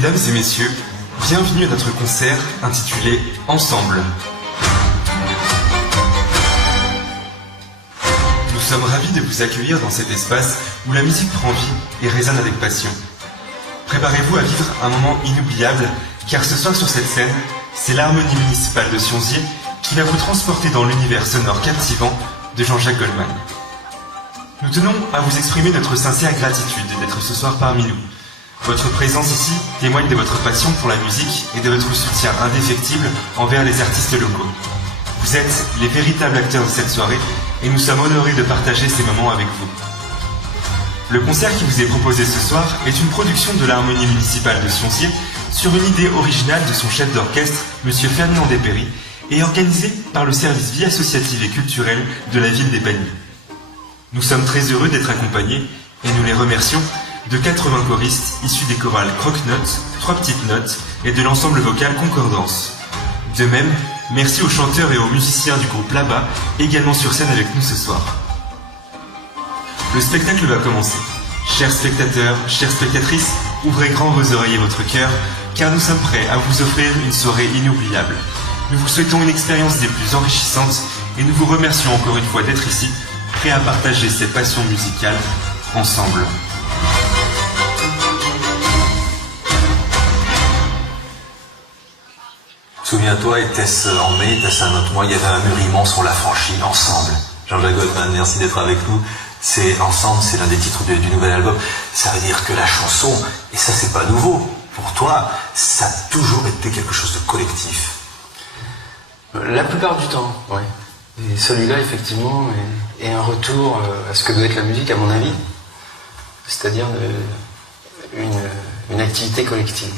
Mesdames et messieurs, bienvenue à notre concert intitulé Ensemble. Nous sommes ravis de vous accueillir dans cet espace où la musique prend vie et résonne avec passion. Préparez-vous à vivre un moment inoubliable, car ce soir sur cette scène, c'est l'harmonie municipale de Sionzier qui va vous transporter dans l'univers sonore captivant de Jean-Jacques Goldman. Nous tenons à vous exprimer notre sincère gratitude d'être ce soir parmi nous. Votre présence ici témoigne de votre passion pour la musique et de votre soutien indéfectible envers les artistes locaux. Vous êtes les véritables acteurs de cette soirée et nous sommes honorés de partager ces moments avec vous. Le concert qui vous est proposé ce soir est une production de l'harmonie municipale de Sionzier sur une idée originale de son chef d'orchestre, M. Ferdinand Despéry, et organisé par le service vie associative et culturelle de la ville d'Épagny. Nous sommes très heureux d'être accompagnés, et nous les remercions, de 80 choristes issus des chorales Croque-Notes, Trois Petites Notes et de l'ensemble vocal Concordance. De même, merci aux chanteurs et aux musiciens du groupe Là-Bas, également sur scène avec nous ce soir. Le spectacle va commencer. Chers spectateurs, chères spectatrices, ouvrez grand vos oreilles et votre cœur, car nous sommes prêts à vous offrir une soirée inoubliable. Nous vous souhaitons une expérience des plus enrichissantes et nous vous remercions encore une fois d'être ici, prêts à partager ces passions musicales ensemble. Souviens-toi, était-ce en mai, était-ce un autre mois, il y avait un mur immense, on l'a franchi ensemble. Jean-Jacques Goldman, merci d'être avec nous. C'est Ensemble, c'est l'un des titres du nouvel album. Ça veut dire que la chanson, et ça c'est pas nouveau, pour toi, ça a toujours été quelque chose de collectif. La plupart du temps, oui. Et celui-là, effectivement, est un retour à ce que doit être la musique, à mon avis. C'est-à-dire une activité collective.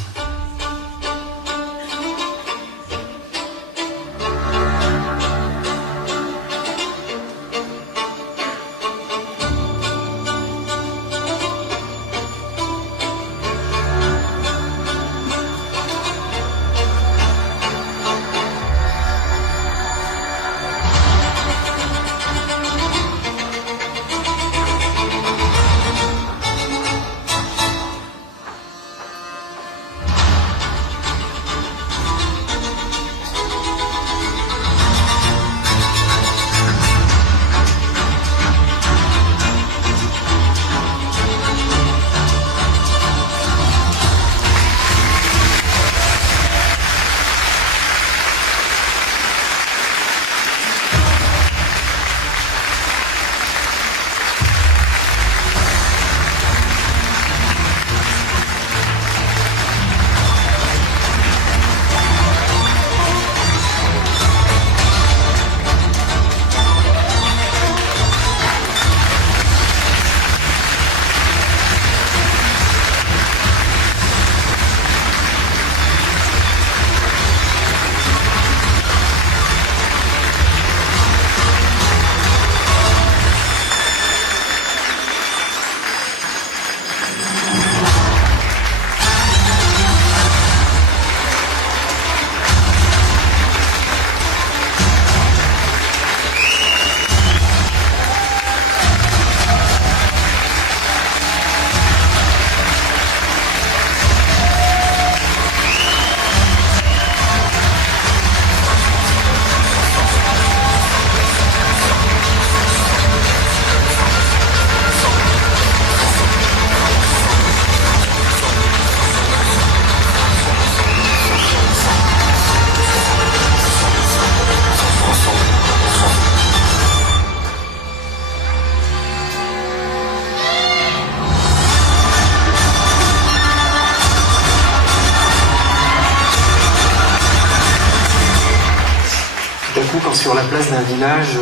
Quand sur la place d'un village,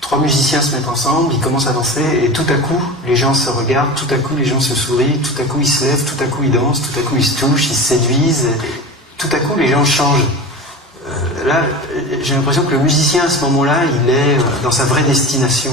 trois musiciens se mettent ensemble, ils commencent à danser et tout à coup les gens se regardent, tout à coup les gens se sourient, tout à coup ils se lèvent, tout à coup ils dansent, tout à coup ils se touchent, ils se séduisent, tout à coup les gens changent. Là, j'ai l'impression que le musicien à ce moment-là, il est dans sa vraie destination.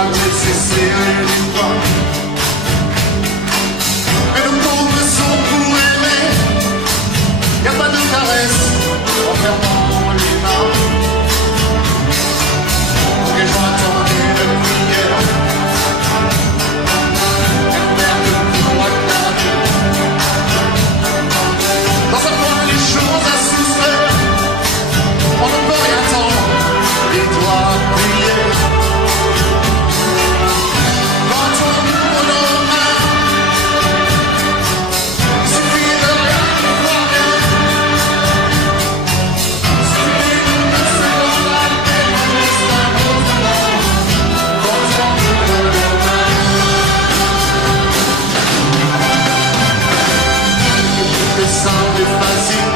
crois que j'ai cessé les fois. Mais nos pauvres sont pour aimer. Y'a pas de caresse en fermant les mains. Ok, je vais attendre le prière. Elle perd pour regarder. Dans un coin les choses à soustraire. On ne peut rien attendre. Et toi prier. Quand on ouvre nos mains, il suffit de rien voir bien. Il suffit d'une seconde à peine, juste un autre monde. Quand on ouvre nos mains, le simple est facile.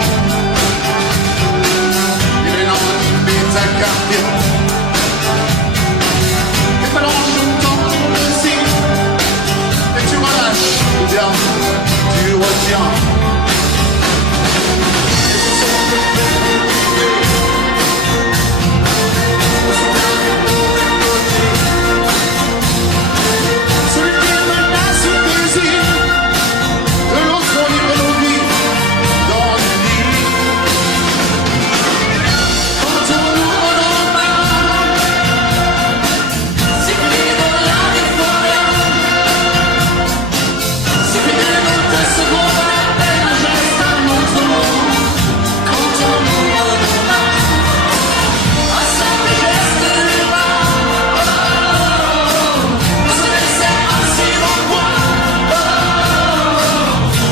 Il est l'envie ta carte. Les balances t'entendent le signe. Et tu relâches, ou bien tu retiens. Et ce sont de celui qui menace le désir de l'autre libre nos vies dans le lit. Quand on ouvre nos mains, c'est fini de rien des fois. C'est fini de 2 secondes à peine, un geste, un autre mot. Quand on ouvre nos mains, un simple geste humain. On se laissait ainsi dans le bois.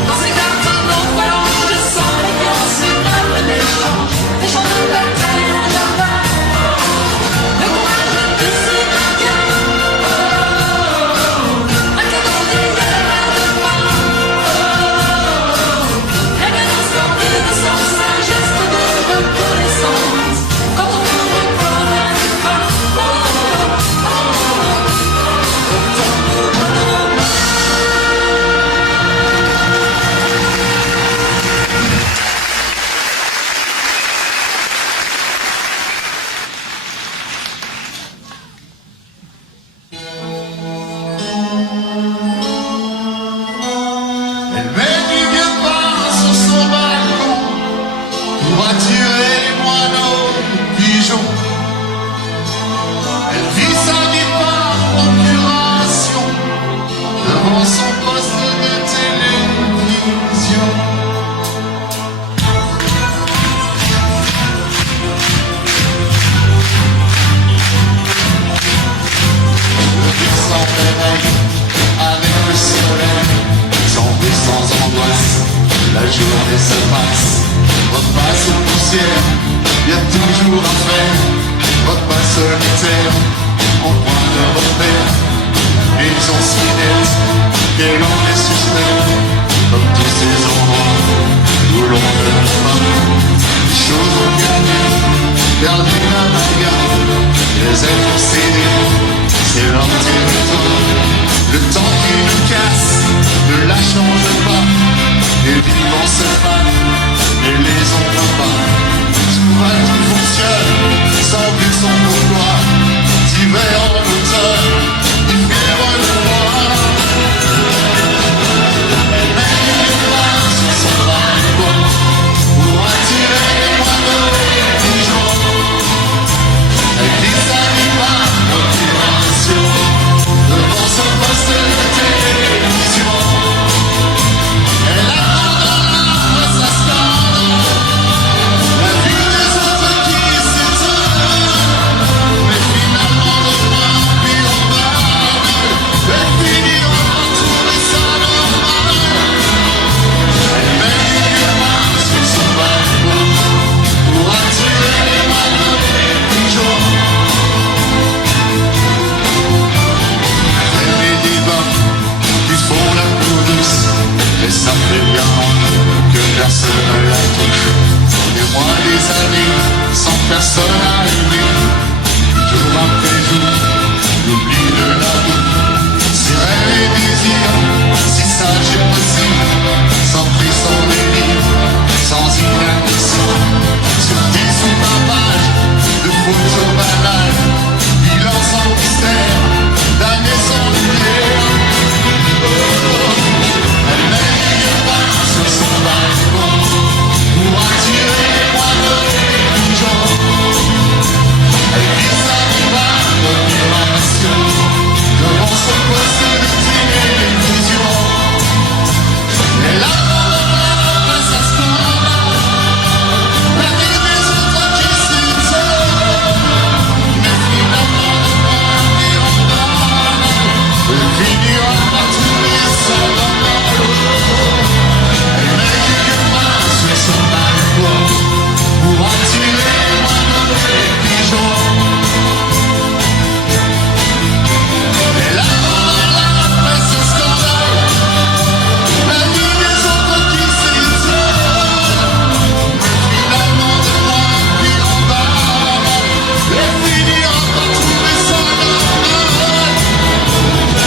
Dans ces cartes, nos phalanges, je sens les grands énormes d'échange. Des champs de bataille en jardin. Le courage de ces gardiens. Un cadeau des guerres de pain. Rien qu'un instant d'innocence, un geste de reconnaissance. Quand on ouvre comme un frein. Elle met du vieux pain sur son balcon pour attirer les moineaux, les pigeons. Elle vit sa vie par procuration devant son poste de télévision. Le vide sans réveil avec le soleil, sans bruit, sans angoisse, la journée se passe. Repas sous poussière, y a toujours à faire. Repas solitaire, en point de repère. Maison si nette, qu'elle en est suspect. Comme tous ces endroits où l'on ne veut pas. Les choses ont gagné, perdu la bagarre. Les êtres cédés, c'est leur territoire. Le temps qui nous casse ne la change pas. Les vivants se battent et les ombres pas. Tout va, tout fonctionne, sans but, sans pourquoi. D'hiver en automne. finira par trouver son bonheur. Elle met quelques mains sur son balcon pour attirer les pigeons. Elle abandonne la presse au scandale, la vie des autres qui s'étonnent. Finalement de moi qui l'emballe, elle finira par trouver son bonheur.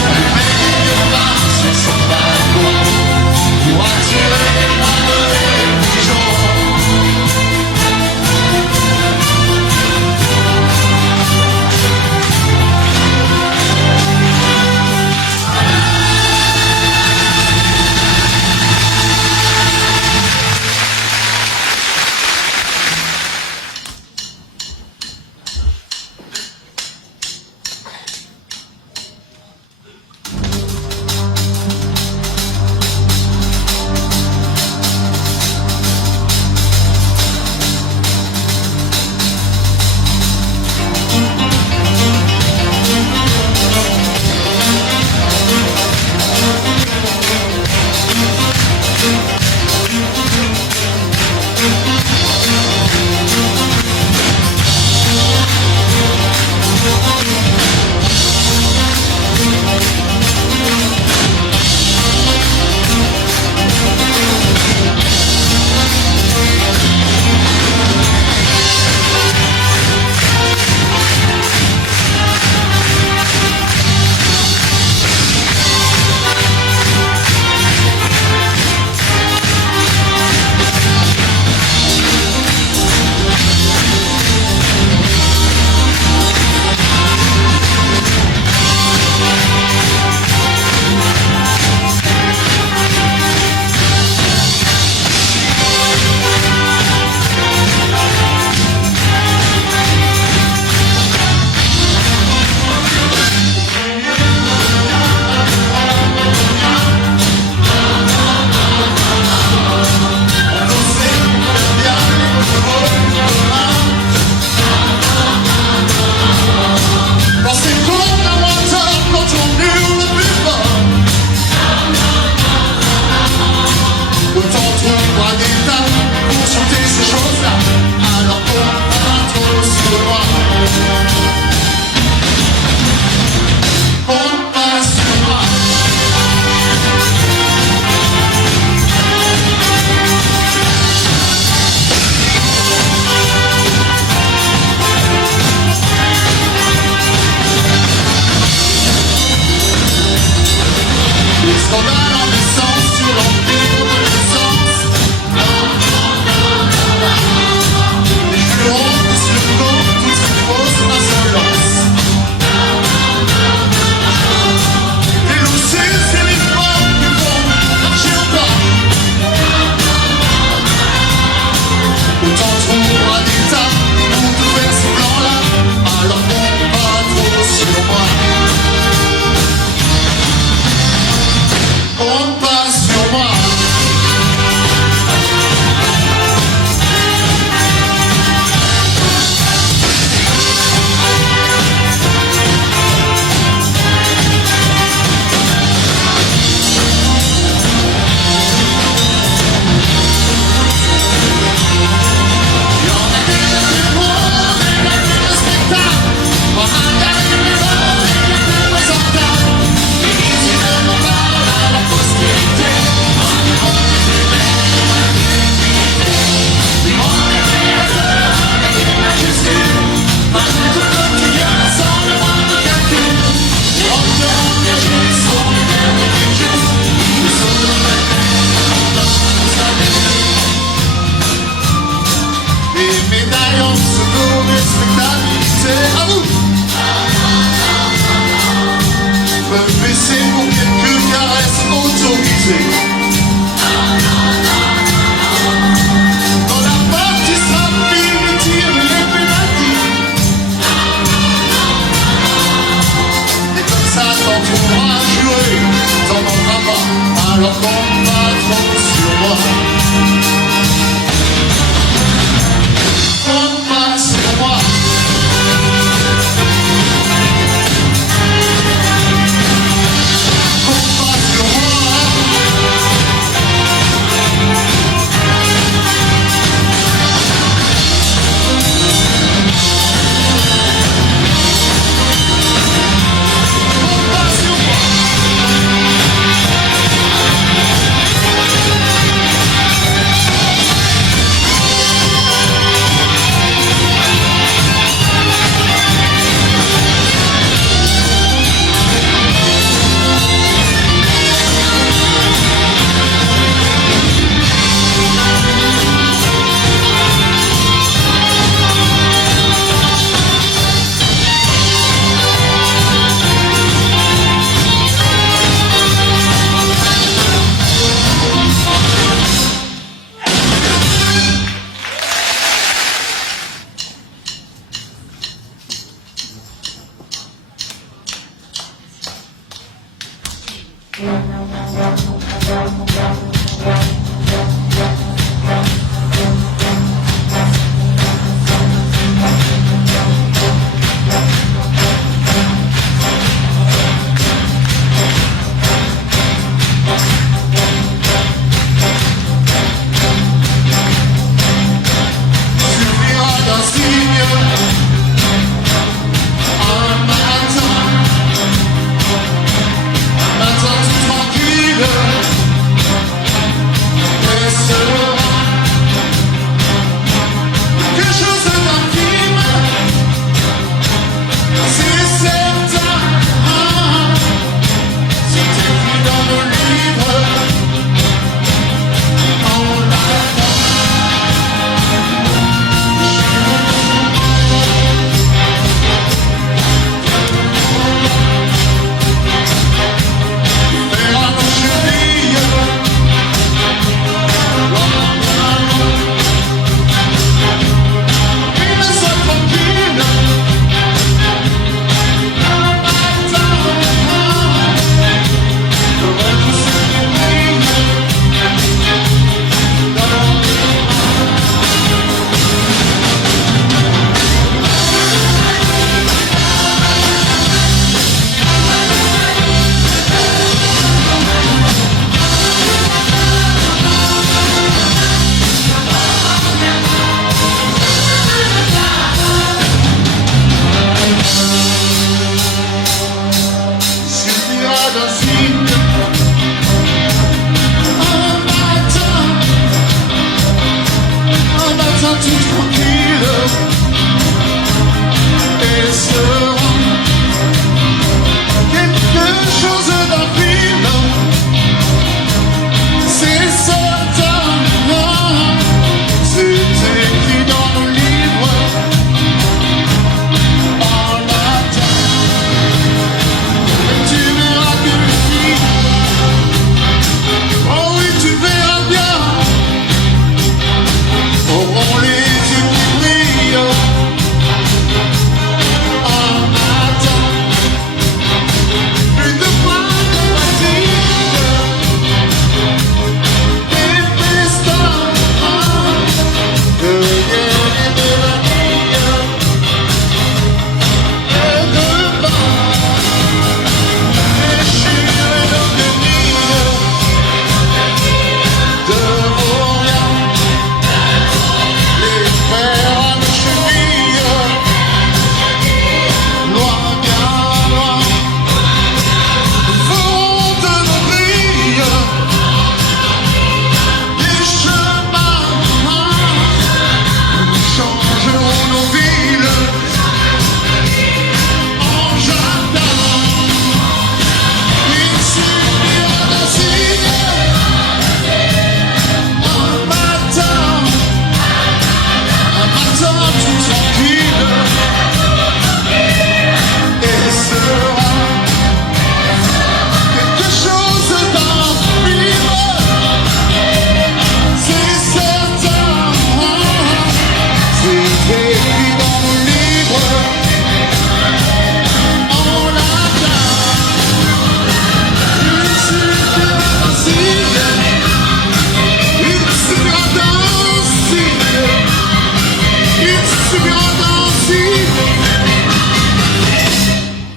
Elle met quelques mains sur son balcon pour attirer les pigeons.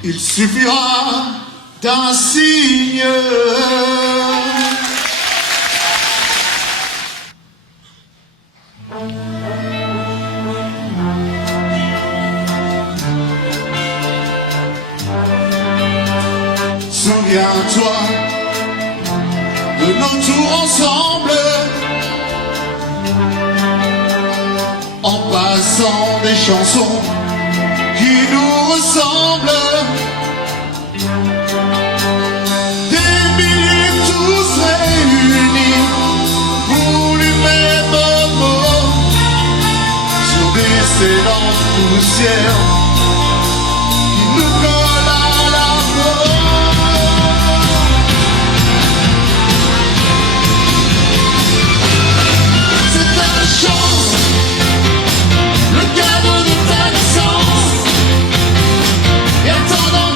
Il suffira d'un signe. Souviens-toi de nos tours ensemble, en passant des chansons qui nous ressemblent. Des milliers tous réunis pour le même mot, sur des scellants de poussière qui nous collent à la peau. C'est ta chance, le cadeau de ta naissance, et attendant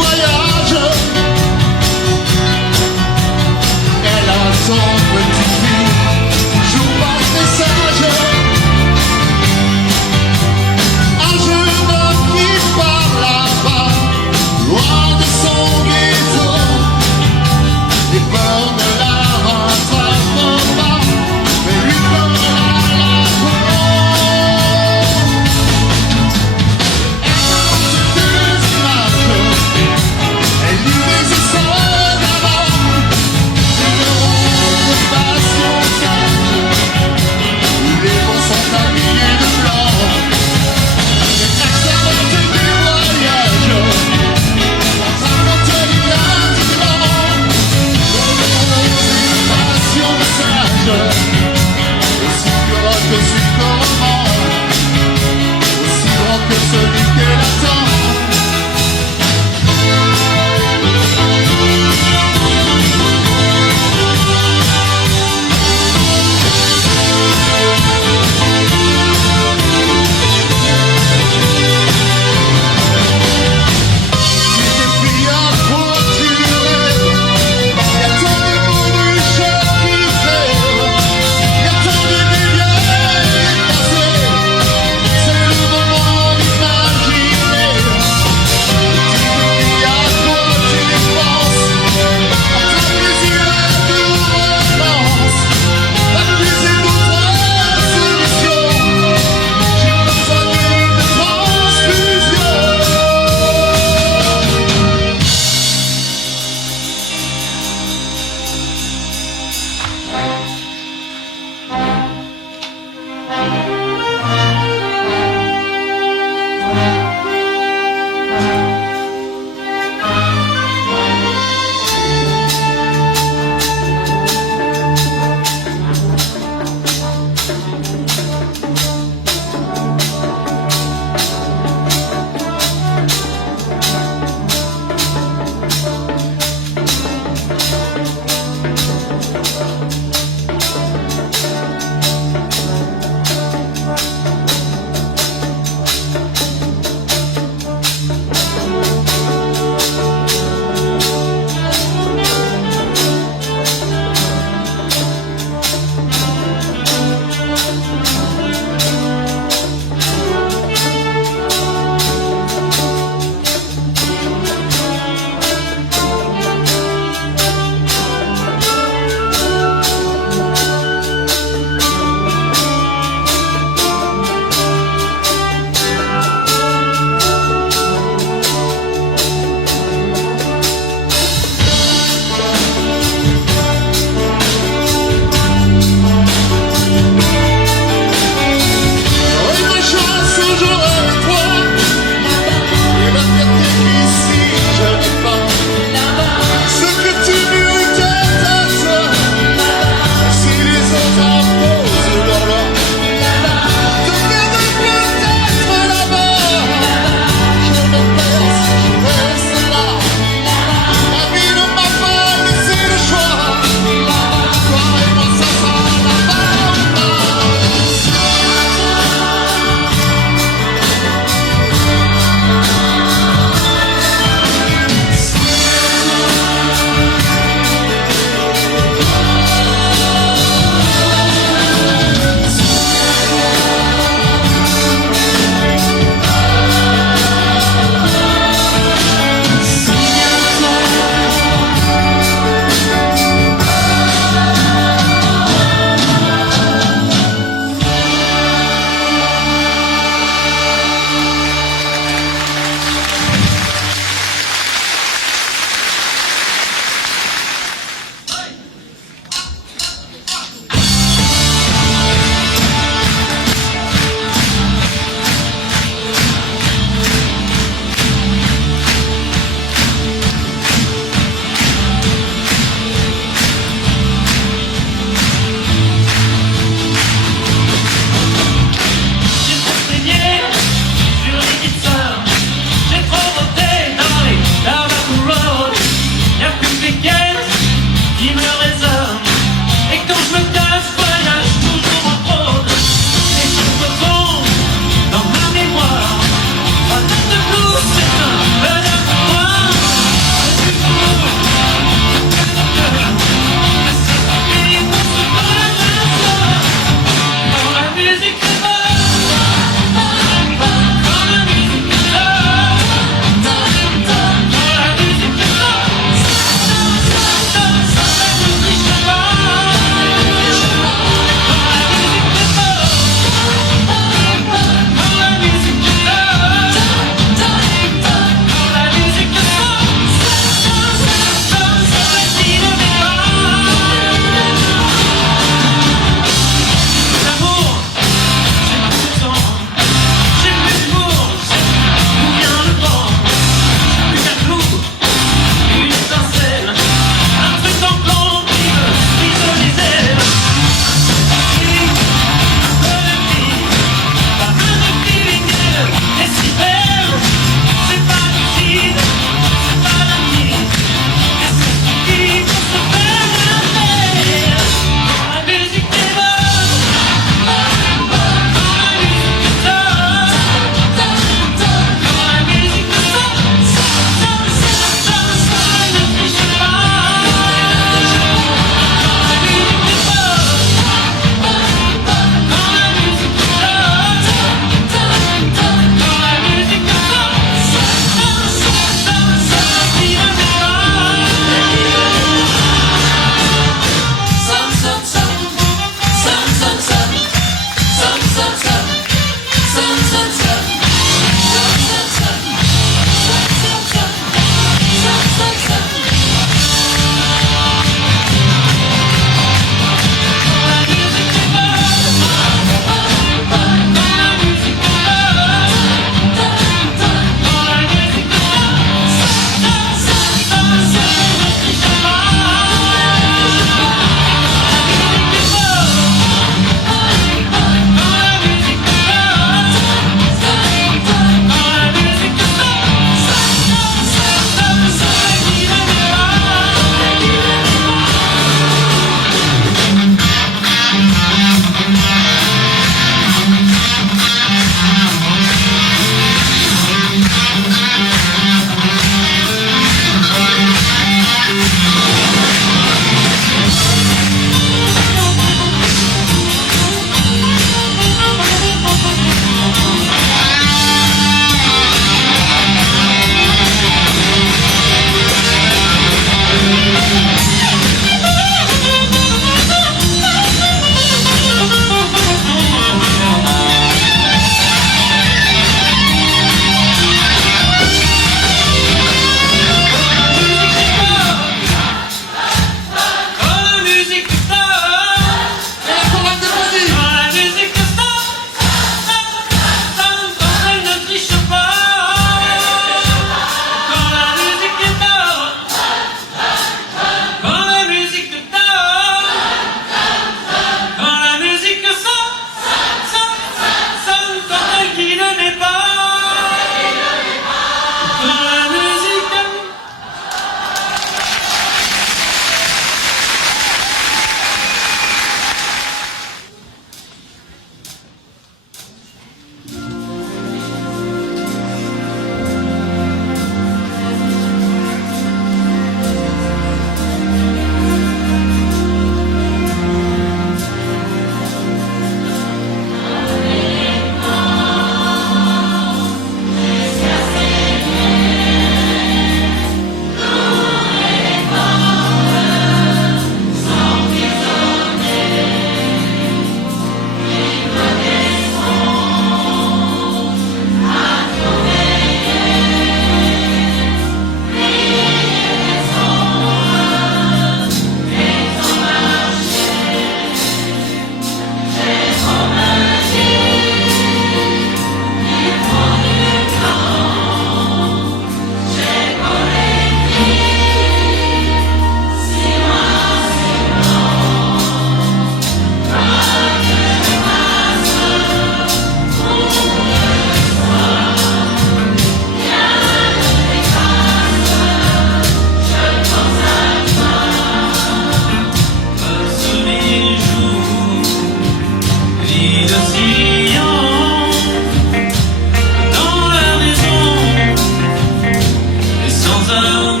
dans un mot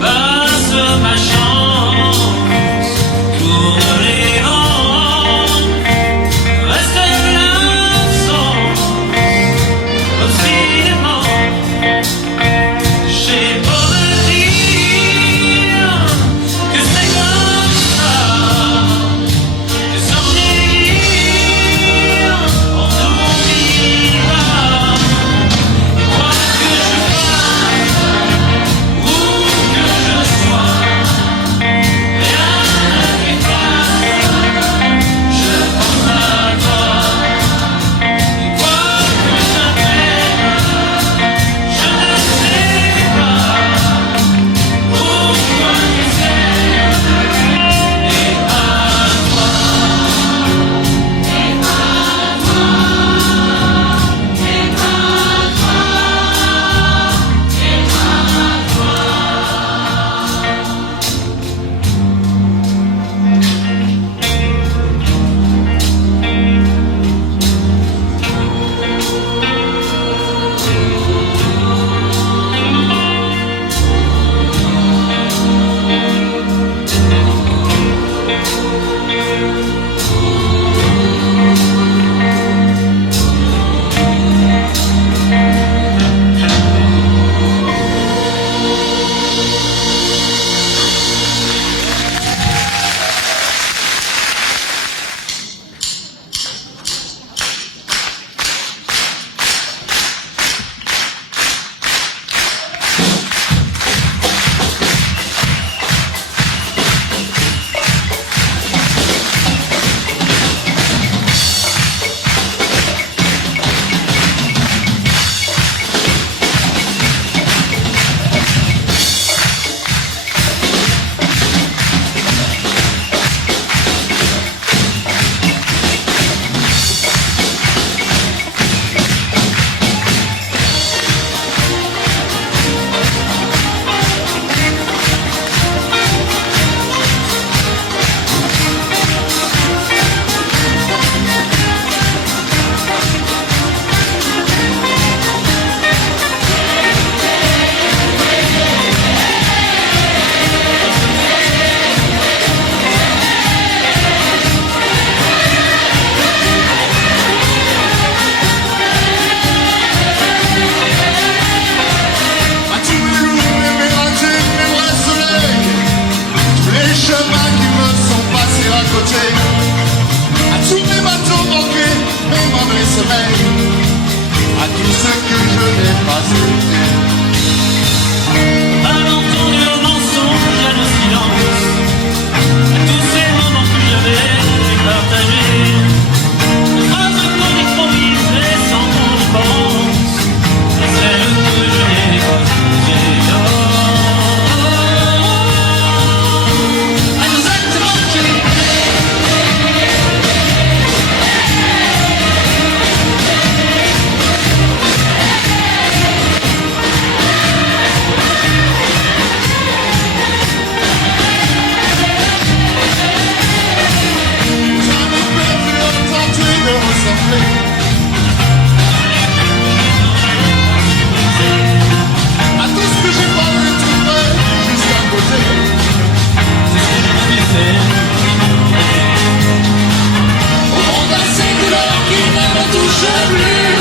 passe ma chance, tourne les vents, reste l'absence, obstinément. J'ai beau me dire que c'est comme ça, que sans dire on n'oubliera. Et quoi que je fasse, où que je sois, rien ne m'efface, je pense à toi. Et quoi que j'apprenne, je ne sais pas pourquoi je sais, et à toi, À tous les loups, les mératés, mes vrais soleils, tous les chemins qui me sont passés à côté, à tous mes bateaux manqués, mes mauvais sommeils, à tout ce que je n'ai pas été. malentendu au mensonge, à nos silences, à tous ces moments que j'avais partagés, les phrases qu'on improvisait sans qu'on y pense, et celles que je n'ai pas osées. À nos actes manqués, Jamais perdu à tenter de ressembler, à tout ce que j'ai pas vu tout près, juste à côté. Au monde à ces couleurs qui ne me touchent plus,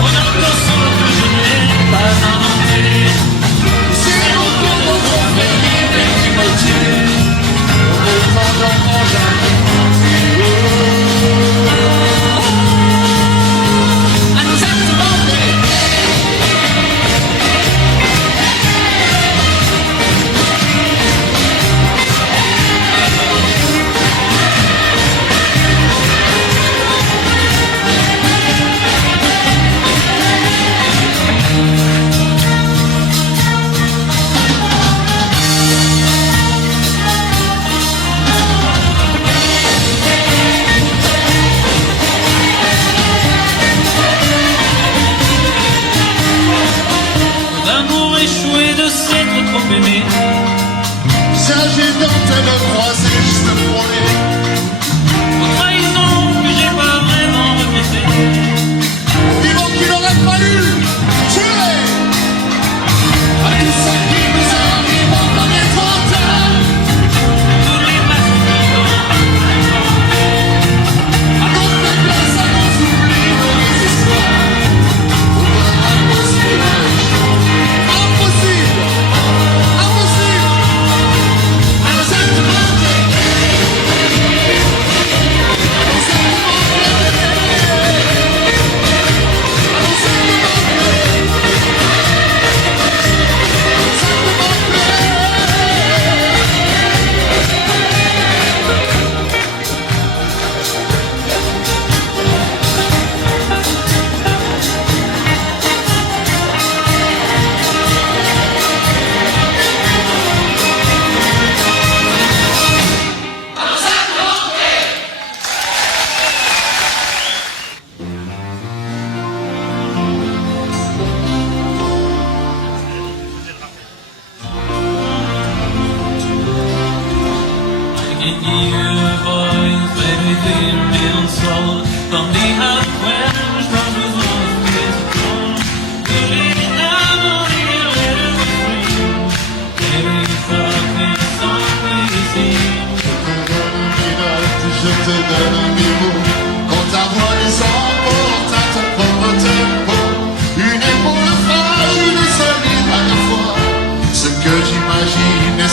on a le sang que je n'ai pas inventé. c'est longtemps notre frère qui me tue. Autant d'enfants jamais À nos actes manqués, d'amour échoué, de s'être trop aimé. S'agit d'antenne croisée juste pour les Aux trahisons que j'ai pas vraiment regrettées. vivants qu'il aurait fallu tuer.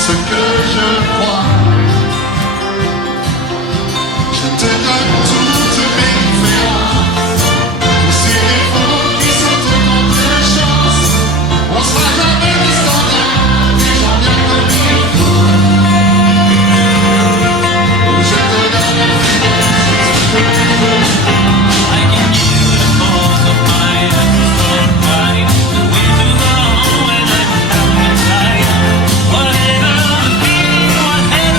ce que je crois. Je te donne toutes mes différences, tous ces défauts qui sont autant de chance. On sera jamais des standards, des gens bien comme il faut. Je te donne la fidèle, c'est ce que tu veux. I can give you the cause of mine and the soul of mine, the way to go when I'm down inside. Whatever the feeling, whatever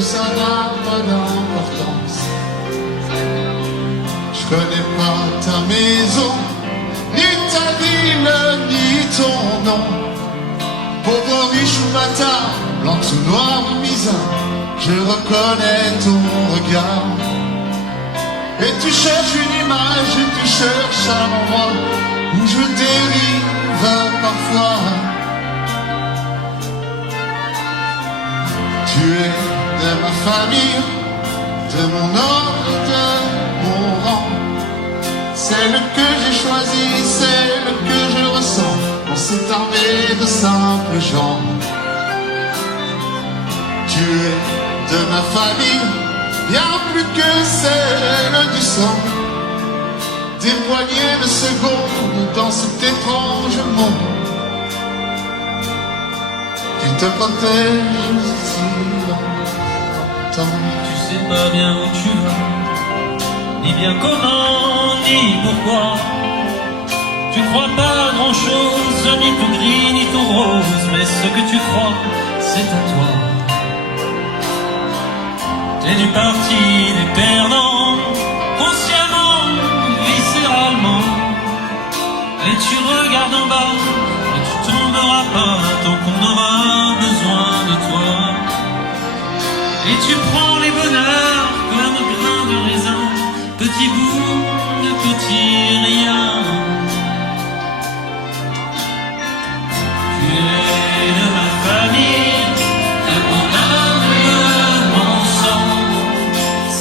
ça n'a pas d'importance. Je connais pas ta maison, ni ta ville. noir mise, je reconnais ton regard. Et tu cherches une image, et tu cherches un endroit où je dérive parfois. Tu es de ma famille, de mon ordre, de mon rang. Celle que j'ai choisie, celle que je ressens dans cette armée de simples gens. Tu es de ma famille, bien plus que celle du sang. Des poignées de secondes dans cet étrange monde qui te protège si longtemps. Tu sais pas bien où tu vas, ni bien comment, ni pourquoi. Tu crois pas à grand chose, ni tout gris, ni tout rose, mais ce que tu crois, c'est à toi. T'es du parti des perdants, consciemment, viscéralement. Et tu regardes en bas, et tu tomberas pas tant qu'on aura besoin de toi. Et tu prends les bonheurs comme un grain de raisin, petit bout de petit rien. Tu es de ma famille, de mon âme, de mon sang.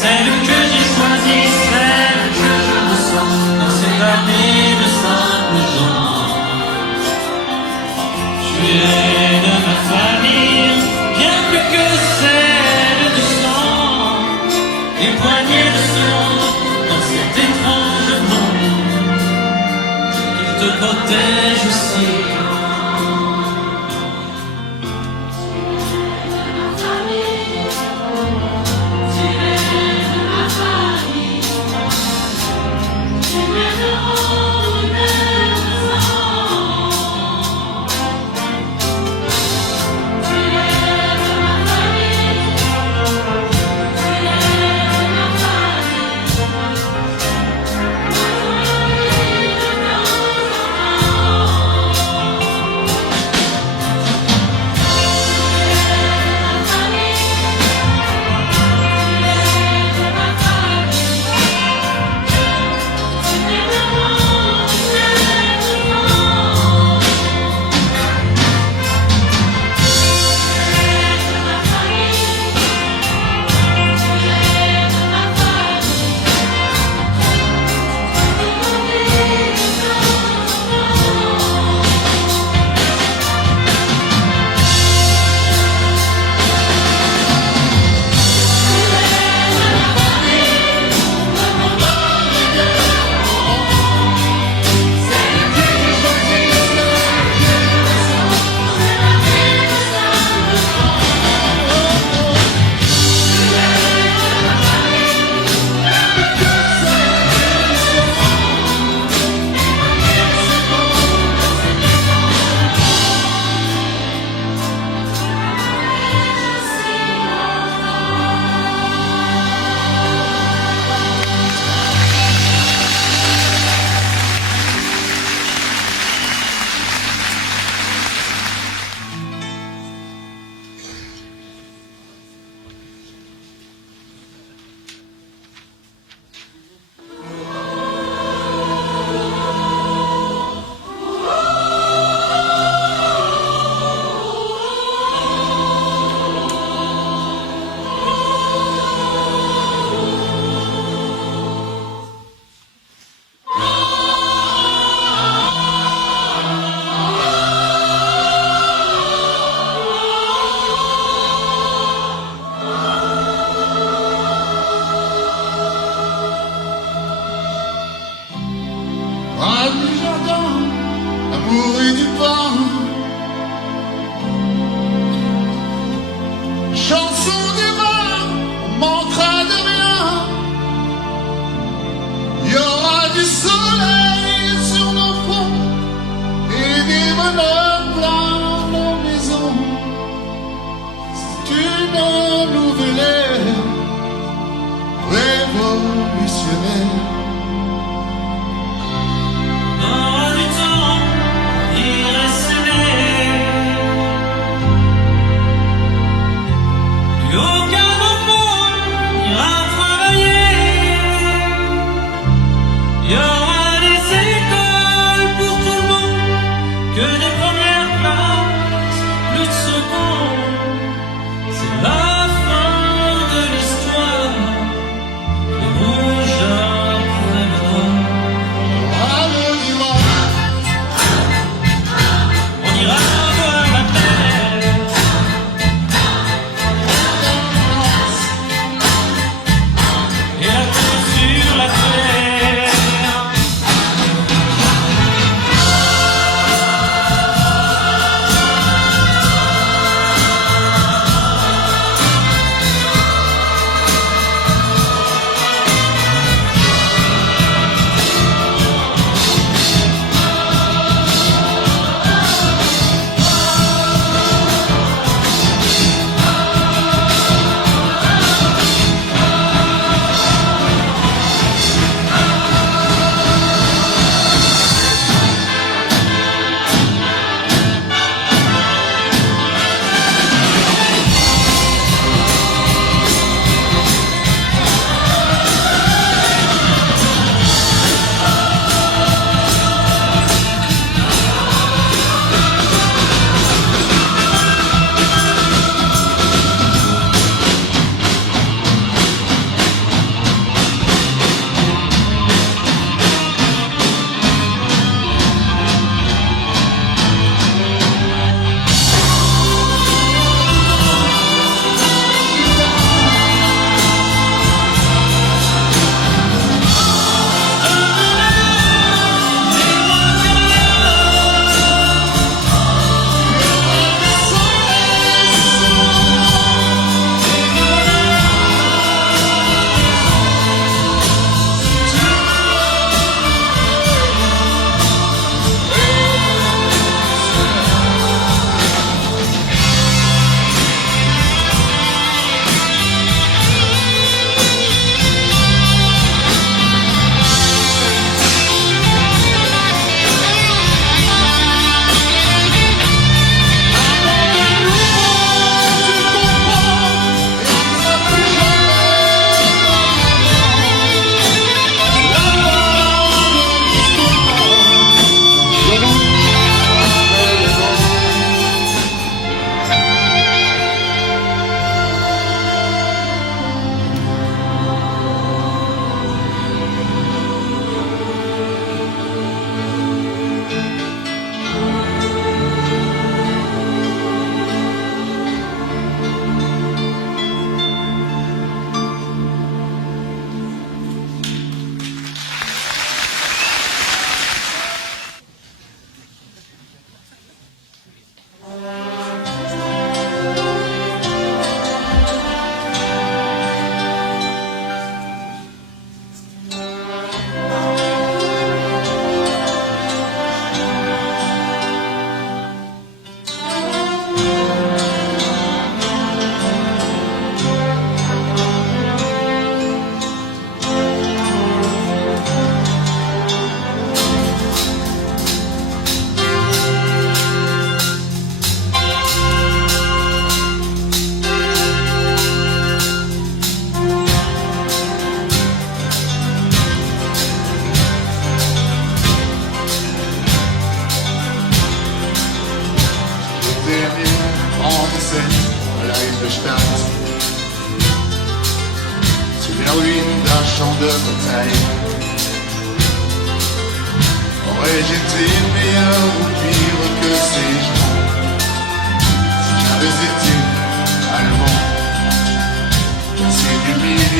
Celle que j'ai choisie, celle que je ressens dans cette armée de simples gens. Tu es de ma famille, bien plus que celle du sang. Les poignées de secondes dans cet étrange monde, il te protège aussi.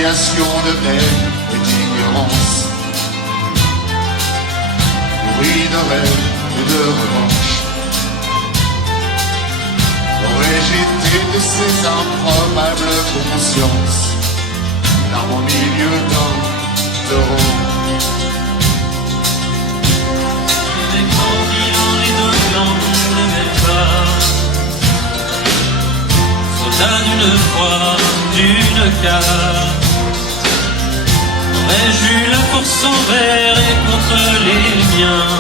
création de haine et d'ignorance, nourrie de rêves et de revanche. Aurais-je été de ces improbables consciences, l'arme au milieu d'un taureau? J'ai grandi dans les deux blancs de mes pas, soldat d'une foi, d'une carte. Aurais-je eu la force envers et contre les miens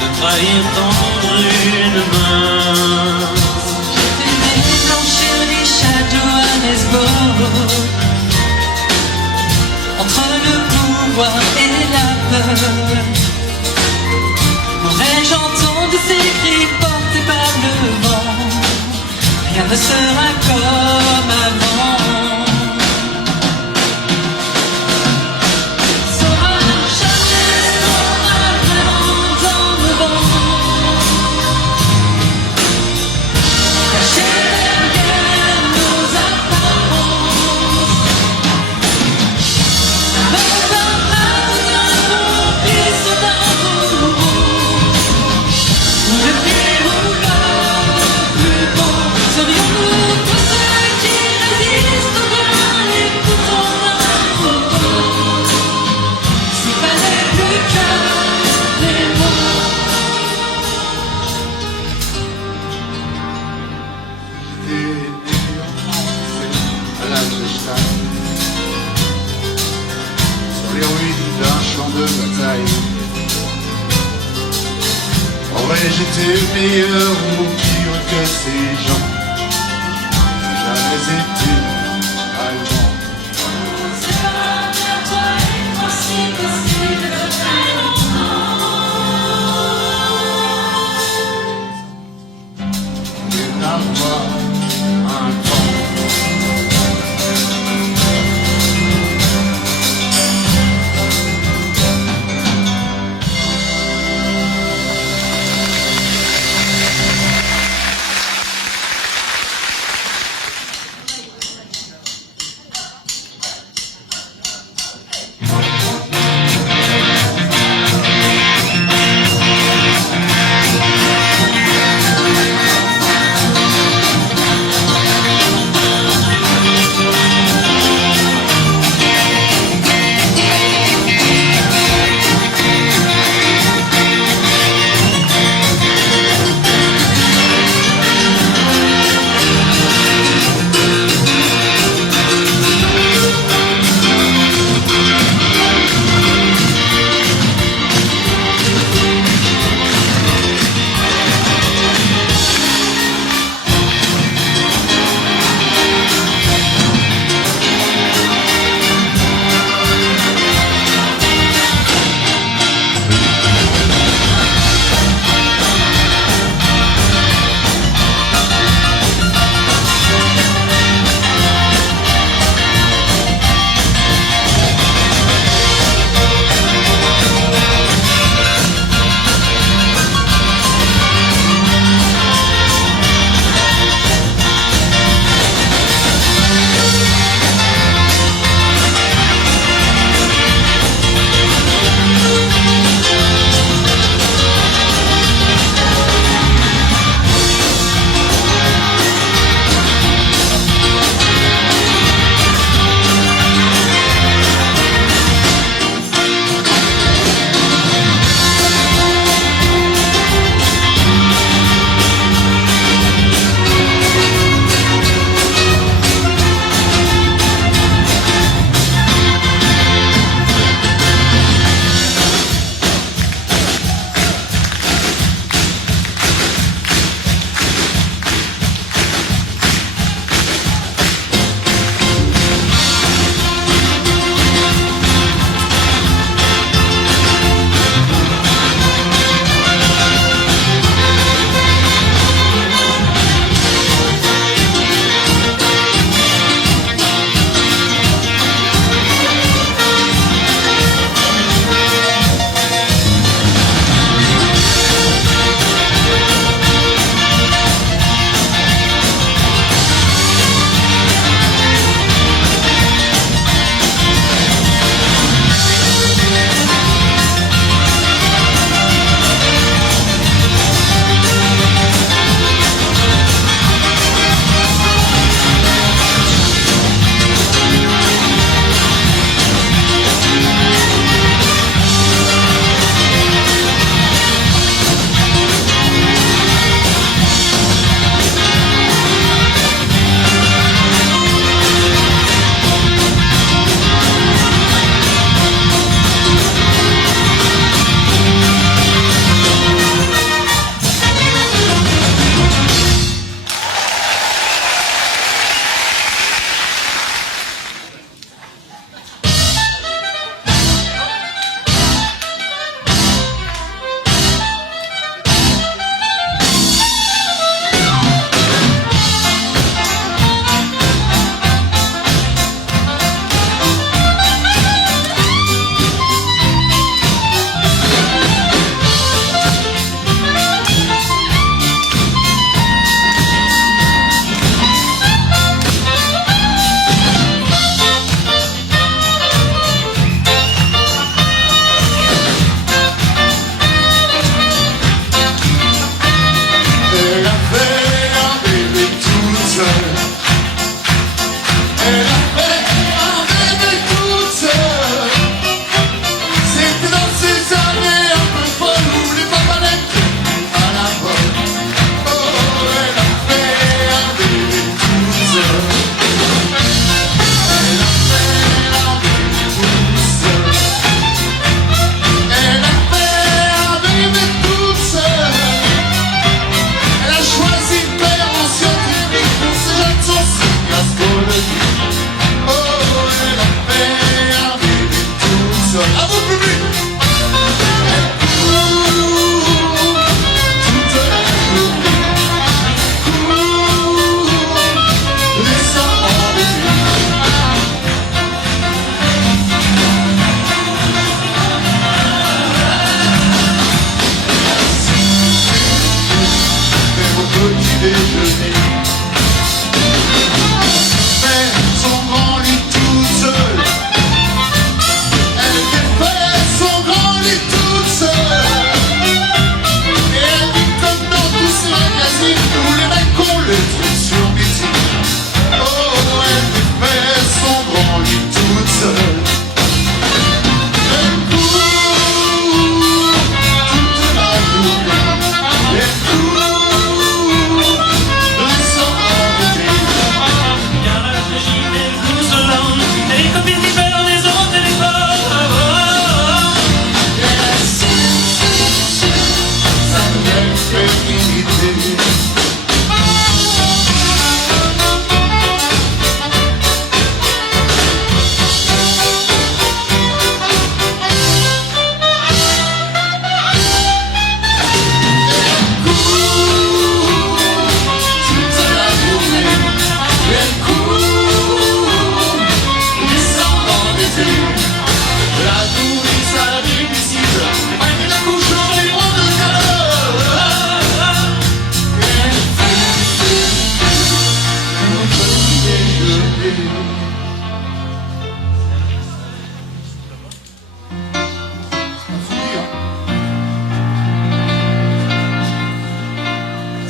de trahir, tendre une main? Blanchir les chats de Johannesburg, entre le pouvoir et la peur. Aurais-je entendu ces cris portés par le vent? Rien ne sera comme avant. Sur les ruines d'un champ de bataille, aurais-je été meilleur ou pire que ces gens? J'ai jamais été allemand. C'est pas bien toi être aussi possible très longtemps. Et d'avoir un temps.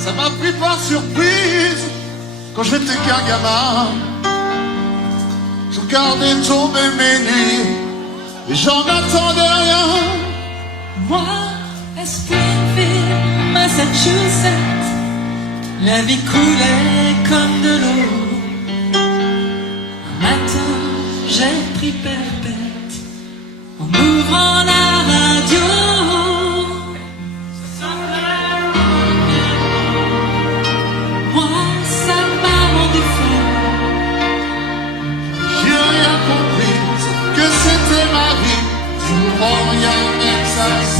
Ça m'a pris par surprise quand j'étais qu'un gamin. Je regardais tomber mes nuits et j'en attendais rien. Moi, à Springfield, Massachusetts, la vie coulait comme de l'eau. Un matin, j'ai pris pépette en ouvrant la radio. Moi, ça m'a rendu fou. J'ai rien compris, sauf que c'était ma vie. Je me rends rien exact.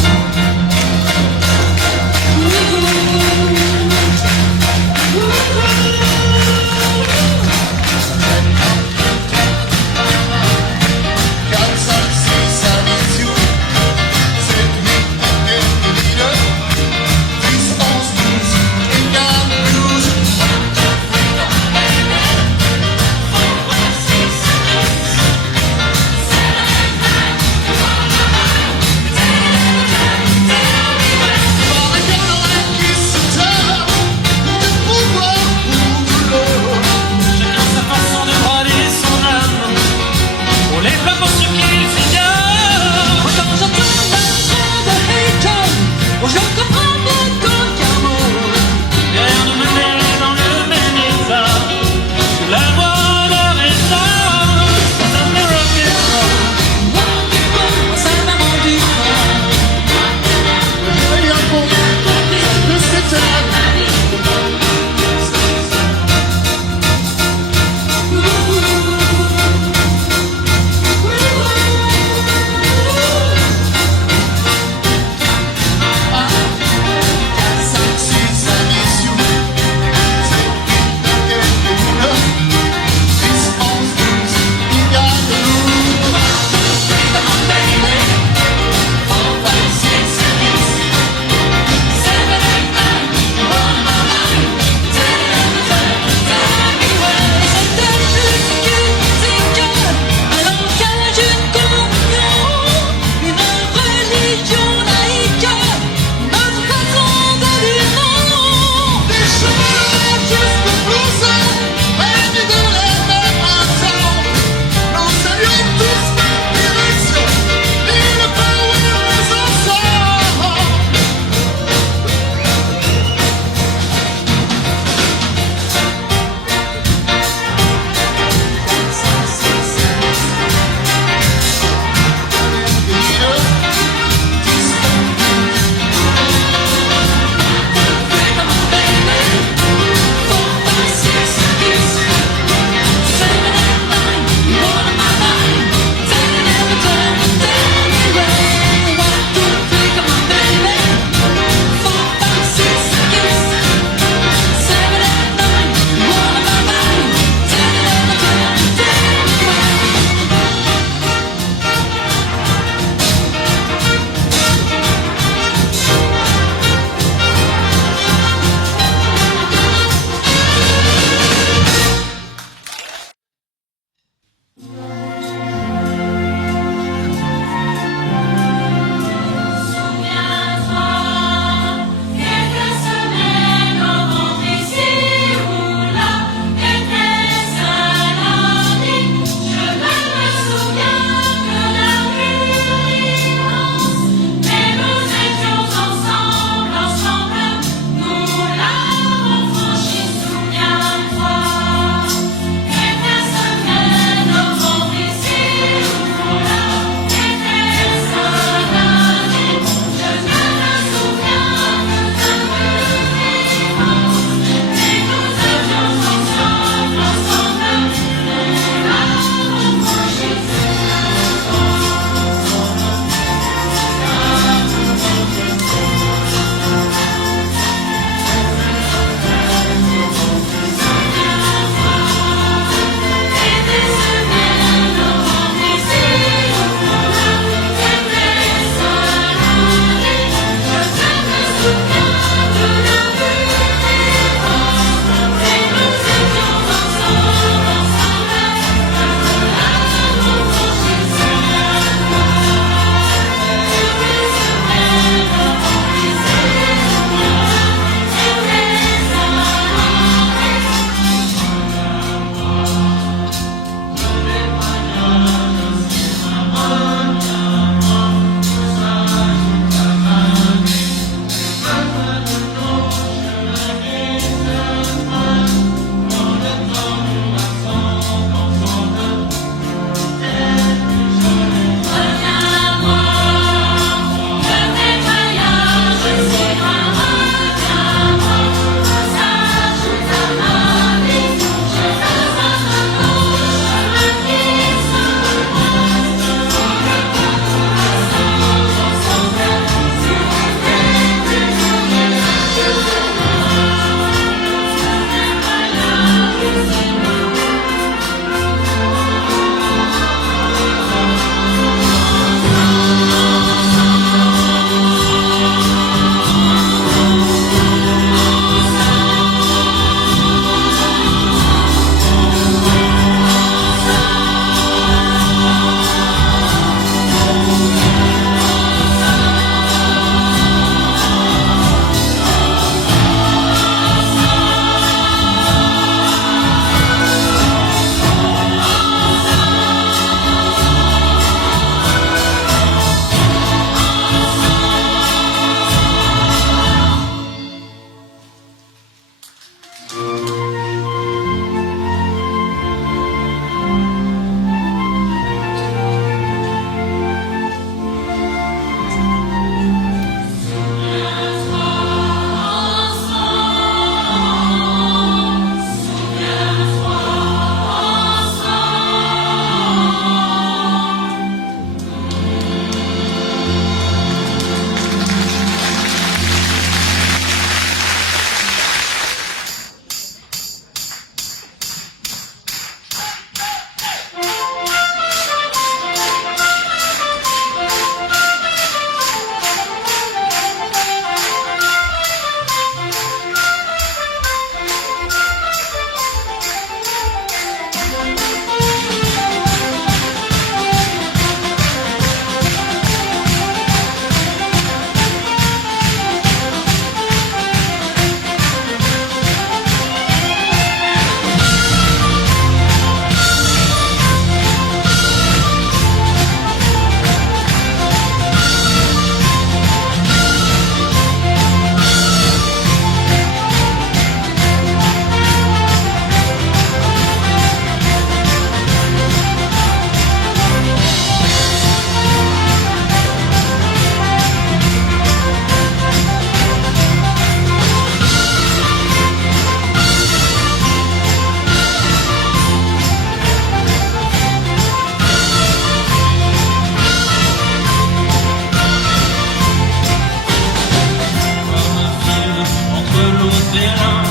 félin,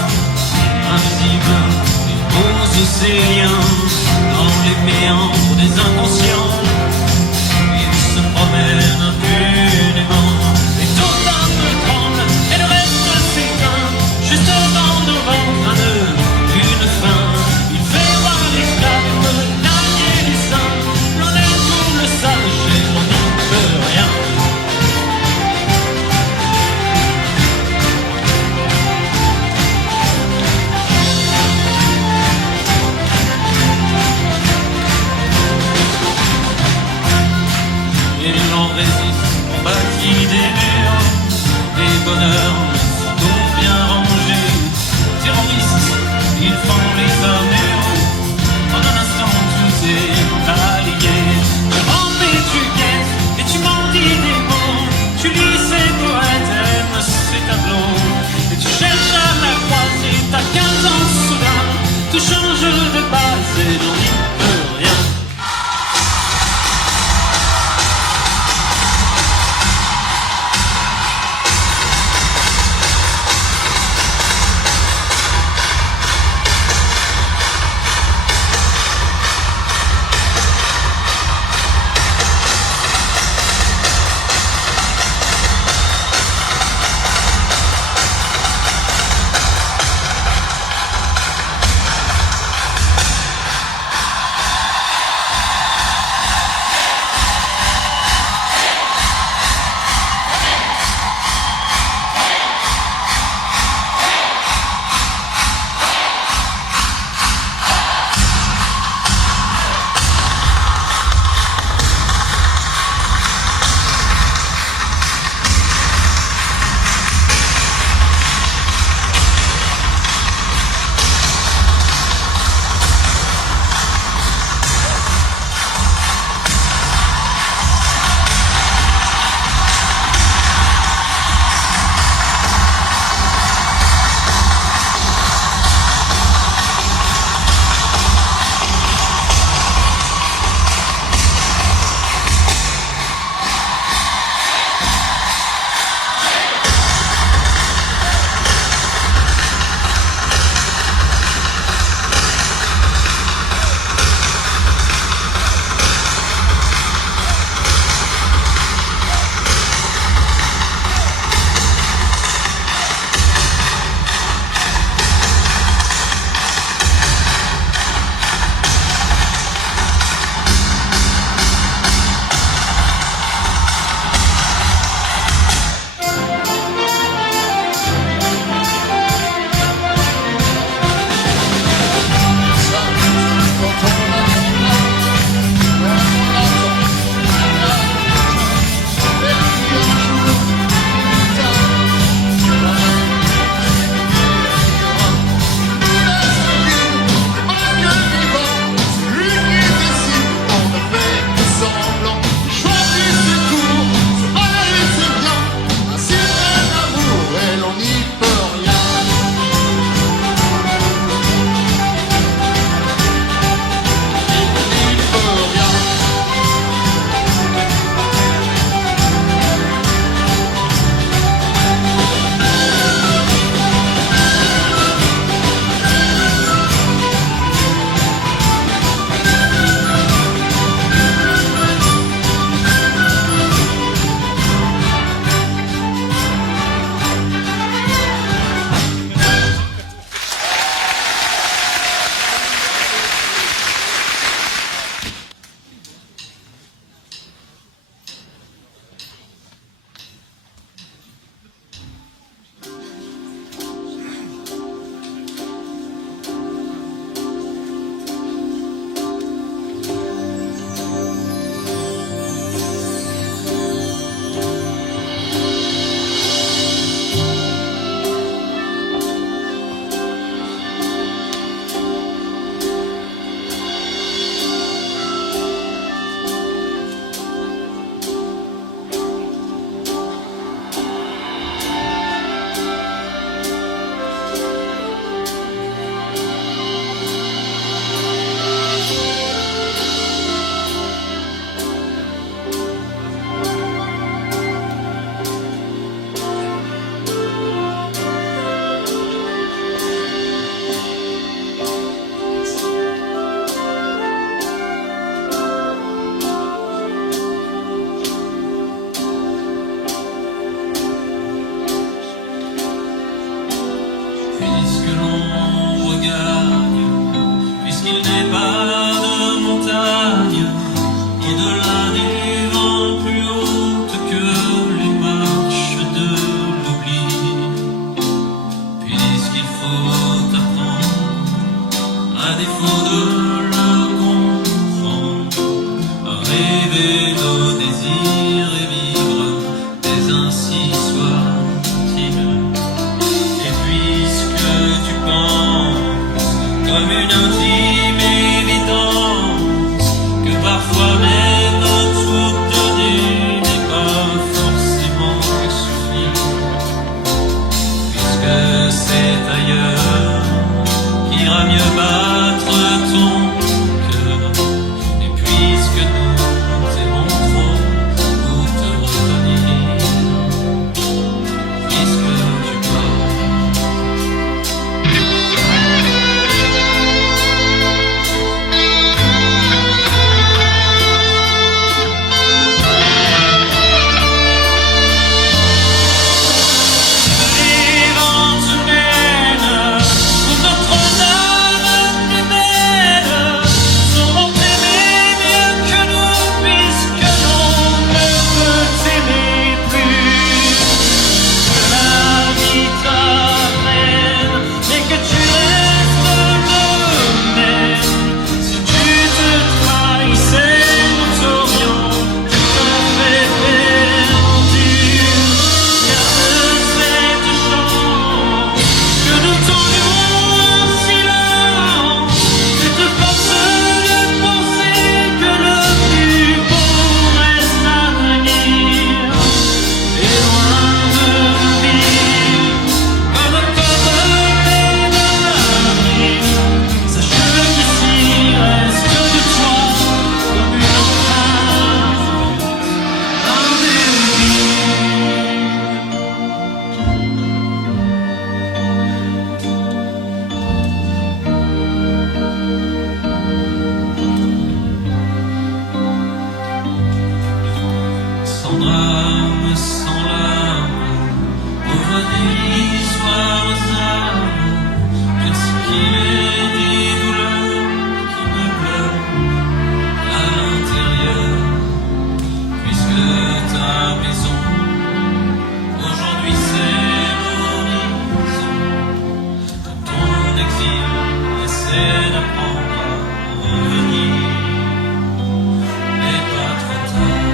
invisible, il pose ses liens dans les méandres des inconscients. Il se promène impunément, et tout un peu tremble, et le reste s'éteint, juste dans nos ventres un nœud, une fin. Il fait voir les flammes, nager les seins, l'on est tout le sale, on n'y peut rien. gagne, puisqu'il n'est pas de montagne, et de l'un des vents plus hautes que les marches de l'oubli, puisqu'il faut apprendre, à défaut de le comprendre, à rêver nos désirs et vivre des ainsi soit-il. Et puisque tu penses comme une intime évidence que parfois même tout donner n'est pas forcément suffisant, puisque c'est ailleurs qu'ira mieux battre ton cœur, et puisque nous t'aimons trop pour te retenir, puisque tu pars. Les vents te mènent où notre âme plus belle sauront t'aimer mieux que nous, puisque l'on ne peut t'aimer plus. Que la vie t'apprenne, mais que tu restes le même. Si tu te trahissais, nous saurions tout à fait perdu. Garde cette chance que nous tendions un silence, cette force de penser que le plus beau reste à venir, et loin de vivre comme les marines. Sache qu'ici reste de toi comme une empreinte, un début. Sans drame, sans larmes, pauvre des histoires aux âmes, puisqu'il est des douleurs qui me pleurent à l'intérieur, puisque ta maison aujourd'hui c'est l'horizon, comme ton exil essaie d'apprendre à revenir, mais pas trop tard.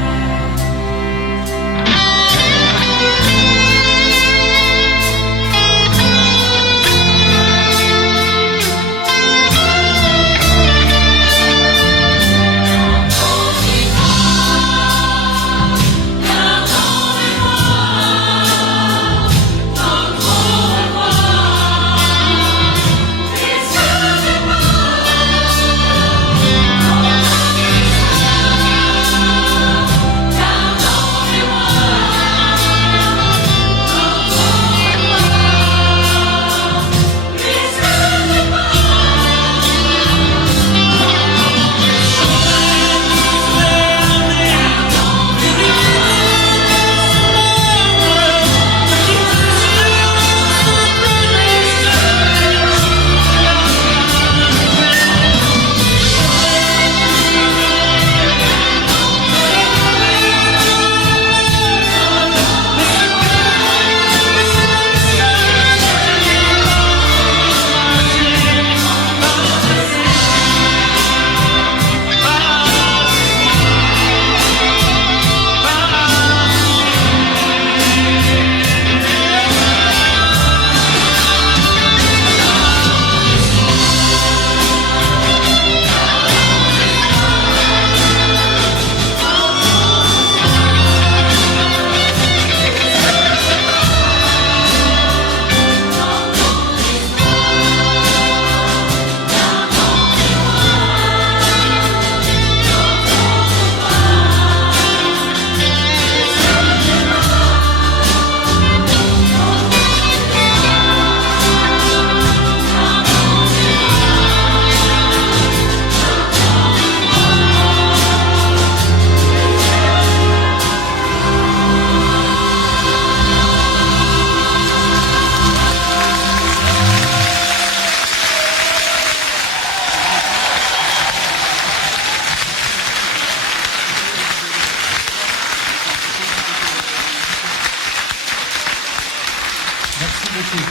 beaucoup.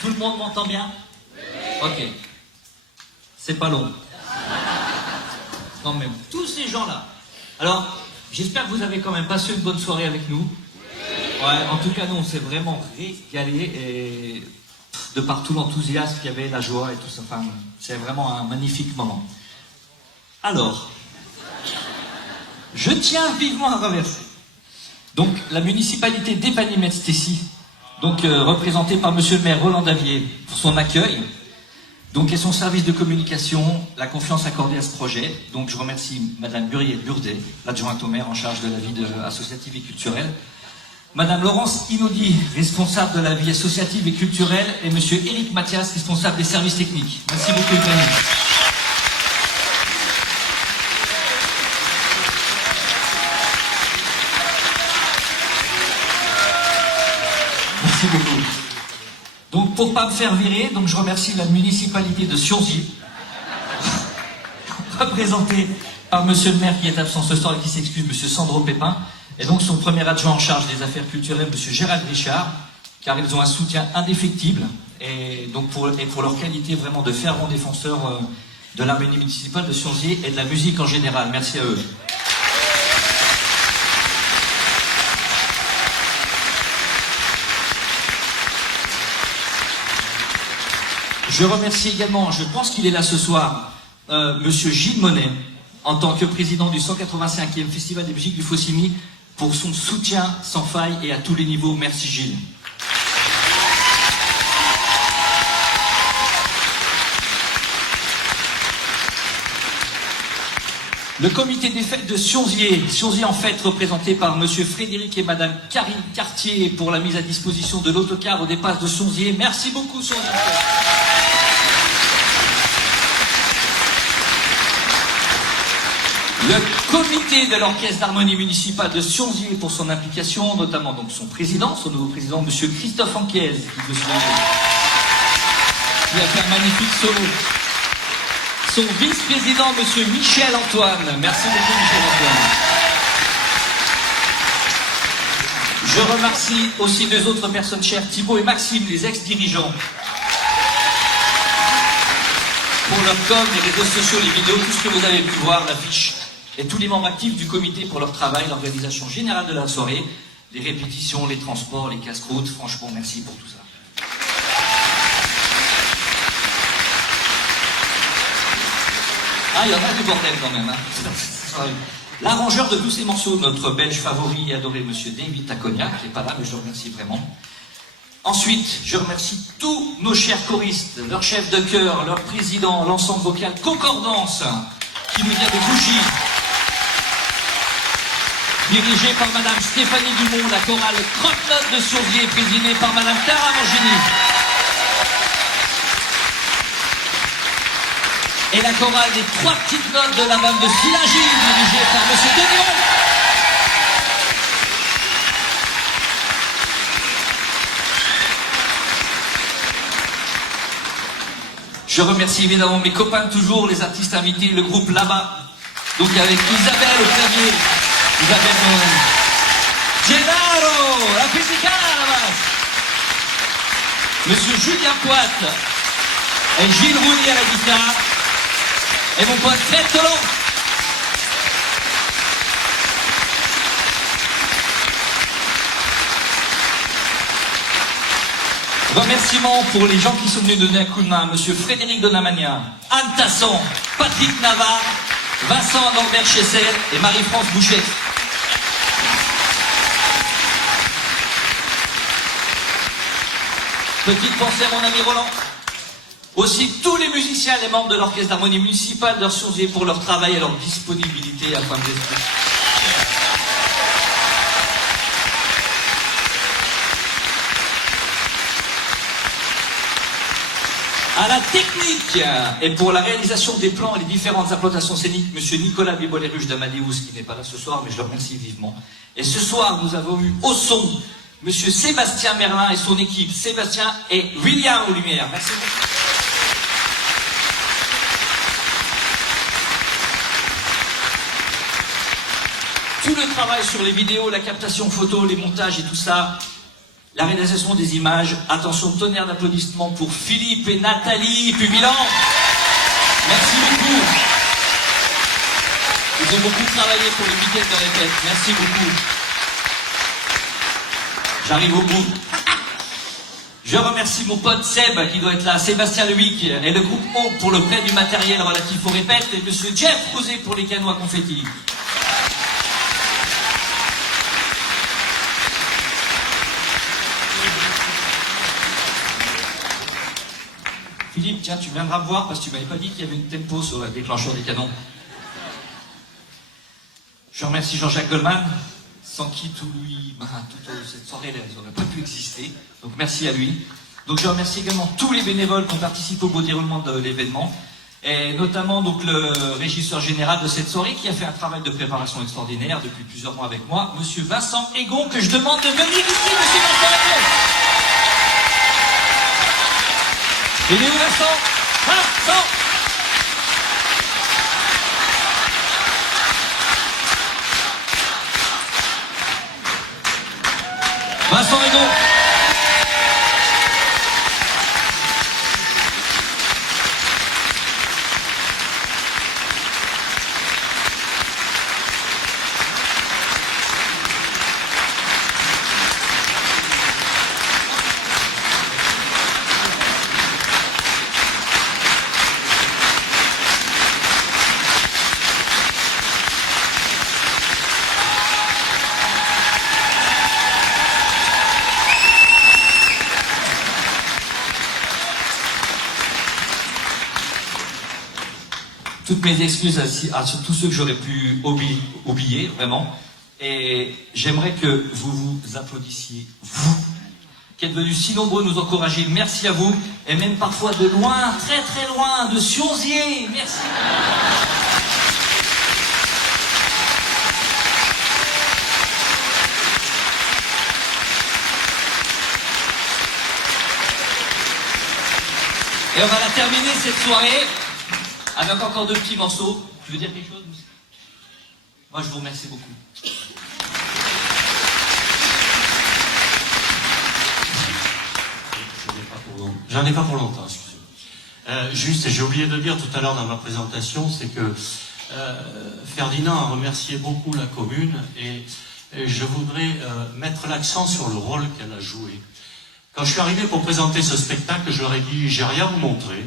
Tout le monde m'entend bien? Ok. C'est pas long. Quand même. Tous ces gens-là. Alors, j'espère que vous avez quand même passé une bonne soirée avec nous. Ouais, en tout cas, nous, on s'est vraiment régalé et de par tout l'enthousiasme qu'il y avait, la joie et tout ça. Enfin, c'est vraiment un magnifique moment. Alors, je tiens vivement à remercier. Donc, la municipalité d'Épagny-Metz-Tessy, donc représentée par monsieur le maire Roland Davier, pour son accueil, donc et son service de communication, la confiance accordée à ce projet. Donc, je remercie madame Muriel Burdet, l'adjointe au maire en charge de la vie associative et culturelle, madame Laurence Inaudi, responsable de la vie associative et culturelle, et monsieur Éric Mathias, responsable des services techniques. Merci beaucoup, Épagny. Merci beaucoup. Donc, pour pas me faire virer, donc je remercie la municipalité de Sionzy, représentée par monsieur le maire qui est absent ce soir et qui s'excuse, monsieur Sandro Pépin, et donc son premier adjoint en charge des affaires culturelles, monsieur Gérald Richard, car ils ont un soutien indéfectible, et donc pour leur qualité vraiment de fervents défenseurs de l'harmonie municipale de Sionzy et de la musique en général. Merci à eux. Je remercie également, je pense qu'il est là ce soir, monsieur Gilles Monet, en tant que président du 185e Festival des musiques du Faucigny, pour son soutien sans faille et à tous les niveaux. Merci Gilles. Le comité des fêtes de Sionzy en fête, représenté par monsieur Frédéric et madame Karine Cartier pour la mise à disposition de l'autocar au départ de Sionzy. Merci beaucoup Sionzy. Le comité de l'orchestre d'harmonie municipale de Sionzy pour son implication, notamment donc son président, son nouveau président, monsieur Christophe Anquiez, qui a fait un magnifique solo. Son vice-président, monsieur Michel Antoine. Merci beaucoup, Michel Antoine. Je remercie aussi deux autres personnes chères, Thibaut et Maxime, les ex-dirigeants, pour leur com, les réseaux sociaux, les vidéos, tout ce que vous avez pu voir, l'affiche, et tous les membres actifs du comité pour leur travail, l'organisation générale de la soirée, les répétitions, les transports, les casse-croûtes. Franchement, merci pour tout ça. Ah, il y en a du bordel quand même. Hein. L'arrangeur de tous ces morceaux, notre belge favori et adoré, monsieur David Tacognac, qui n'est pas là, mais je le remercie vraiment. Ensuite, je remercie tous nos chers choristes, leurs chefs de chœur, leurs présidents, l'ensemble vocal Concordance, qui nous vient de Bougie, dirigé par madame Stéphanie Dumont, la chorale Croque-Note de Sionzy, présidée par madame Clara Mangini. Et la chorale des trois petites notes de la bande de Sillingy, dirigée par monsieur Deniron. Je remercie évidemment mes copains de toujours, les artistes invités, le groupe là-bas. Donc avec Isabelle au clavier, Isabelle Gennaro, la physica là-bas. Monsieur Julien Poit et Gilles Rouny à la guitare. Et mon pote Fred Tolan. Remerciements pour les gens qui sont venus donner un coup de main. Monsieur Frédéric Donamania, Anne Tasson, Patrick Navarre, Vincent Norbert-Chessel et Marie-France Bouchet. Petite pensée à mon ami Roland. Aussi tous les musiciens et les membres de l'orchestre d'harmonie municipale de Sionzy pour leur travail et leur disponibilité afin de l'esprit. À la technique et pour la réalisation des plans et les différentes implantations scéniques, monsieur Nicolas Biboléruche d'Amadeus, qui n'est pas là ce soir, mais je le remercie vivement. Et ce soir, nous avons eu au son monsieur Sébastien Merlin et son équipe, Sébastien et William aux lumières. Merci beaucoup. Tout le travail sur les vidéos, la captation photo, les montages et tout ça, La réalisation des images, attention, tonnerre d'applaudissements pour Philippe et Nathalie Pubilan. Merci beaucoup. Ils ont beaucoup travaillé pour le week-end de répète. Merci beaucoup. J'arrive au bout. Je remercie mon pote Seb qui doit être là, Sébastien Lewick et le groupe O pour le prêt du matériel relatif aux répètes et monsieur Jeff Rosé pour les canots à confetti. Philippe, tiens, tu viendras voir parce que tu m'avais pas dit qu'il y avait une tempo sur le déclencheur des canons. Je remercie Jean-Jacques Goldman, sans qui toute cette soirée, elle n'aurait pas pu exister. Donc merci à lui. Donc je remercie également tous les bénévoles qui ont participé au beau déroulement de l'événement, et notamment donc le régisseur général de cette soirée qui a fait un travail de préparation extraordinaire depuis plusieurs mois avec moi, monsieur Vincent Egon, que je demande de venir ici, monsieur Vincent Egon. Il est où Vincent? Vincent! Vincent Egon. Toutes mes excuses à tous ceux que j'aurais pu oublier, vraiment. Et j'aimerais que vous vous applaudissiez, vous, qui êtes venus si nombreux nous encourager. Merci à vous. Et même parfois de loin, très très loin, de Sionzier. Merci. Et on va la terminer cette soirée avec encore 2 petits morceaux. Tu veux dire quelque chose? Moi, je vous remercie beaucoup. J'en ai pas pour longtemps, excusez-moi. Juste, j'ai oublié de dire tout à l'heure dans ma présentation, c'est que Ferdinand a remercié beaucoup la commune et je voudrais mettre l'accent sur le rôle qu'elle a joué. Quand je suis arrivé pour présenter ce spectacle, je leur ai dit, j'ai rien à vous montrer.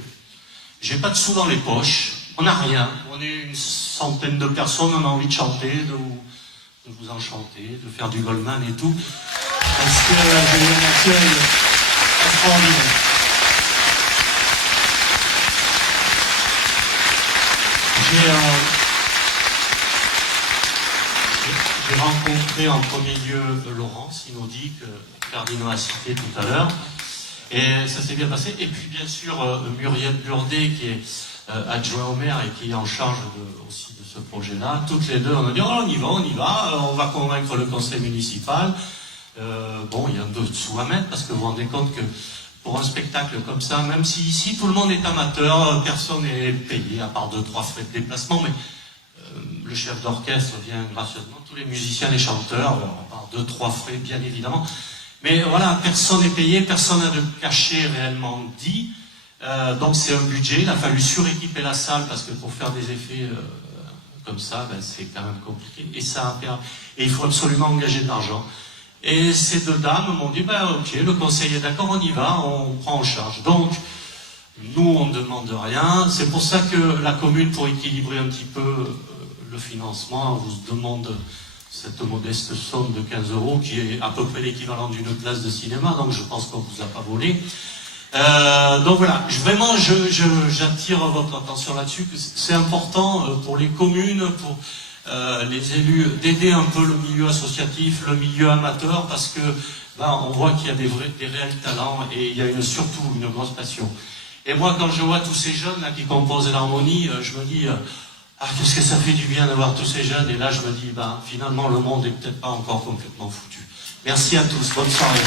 J'ai pas de sous dans les poches, on n'a rien, on est une centaine de personnes, on a envie de chanter, de vous enchanter, de faire du Goldman et tout, parce que j'ai eu un accueil extraordinaire. J'ai rencontré en premier lieu Laurence Inaudi, que Ferdinand a cité tout à l'heure. Et ça s'est bien passé. Et puis bien sûr Muriel Burdet qui est adjoint au maire et qui est en charge aussi de ce projet-là. Toutes les deux, on a dit oh, on y va, on va convaincre le conseil municipal. Bon, il y a de sous à mettre parce que vous vous rendez compte que pour un spectacle comme ça, même si ici tout le monde est amateur, personne n'est payé à part 2-3 frais de déplacement, mais le chef d'orchestre vient gracieusement, tous les musiciens, les chanteurs, à part 2-3 frais bien évidemment. Mais voilà, personne n'est payé, personne n'a de cachet réellement dit. Donc c'est un budget, il a fallu suréquiper la salle parce que pour faire des effets comme ça, ben, c'est quand même compliqué. Et il faut absolument engager de l'argent. Et ces 2 dames m'ont dit, ben, ok, le conseil est d'accord, on y va, on prend en charge. Donc, nous, on ne demande rien. C'est pour ça que la commune, pour équilibrer un petit peu le financement, vous demande cette modeste somme de 15 €, qui est à peu près l'équivalent d'une place de cinéma, donc je pense qu'on ne vous a pas volé. Donc voilà, vraiment, j'attire votre attention là-dessus, que c'est important pour les communes, pour les élus, d'aider un peu le milieu associatif, le milieu amateur, parce que on voit qu'il y a des réels talents et il y a surtout une grosse passion. Et moi, quand je vois tous ces jeunes là qui composent l'harmonie, je me dis qu'est-ce que ça fait du bien d'avoir tous ces jeunes. Et là, je me dis, finalement, le monde n'est peut-être pas encore complètement foutu. Merci à tous. Bonne soirée.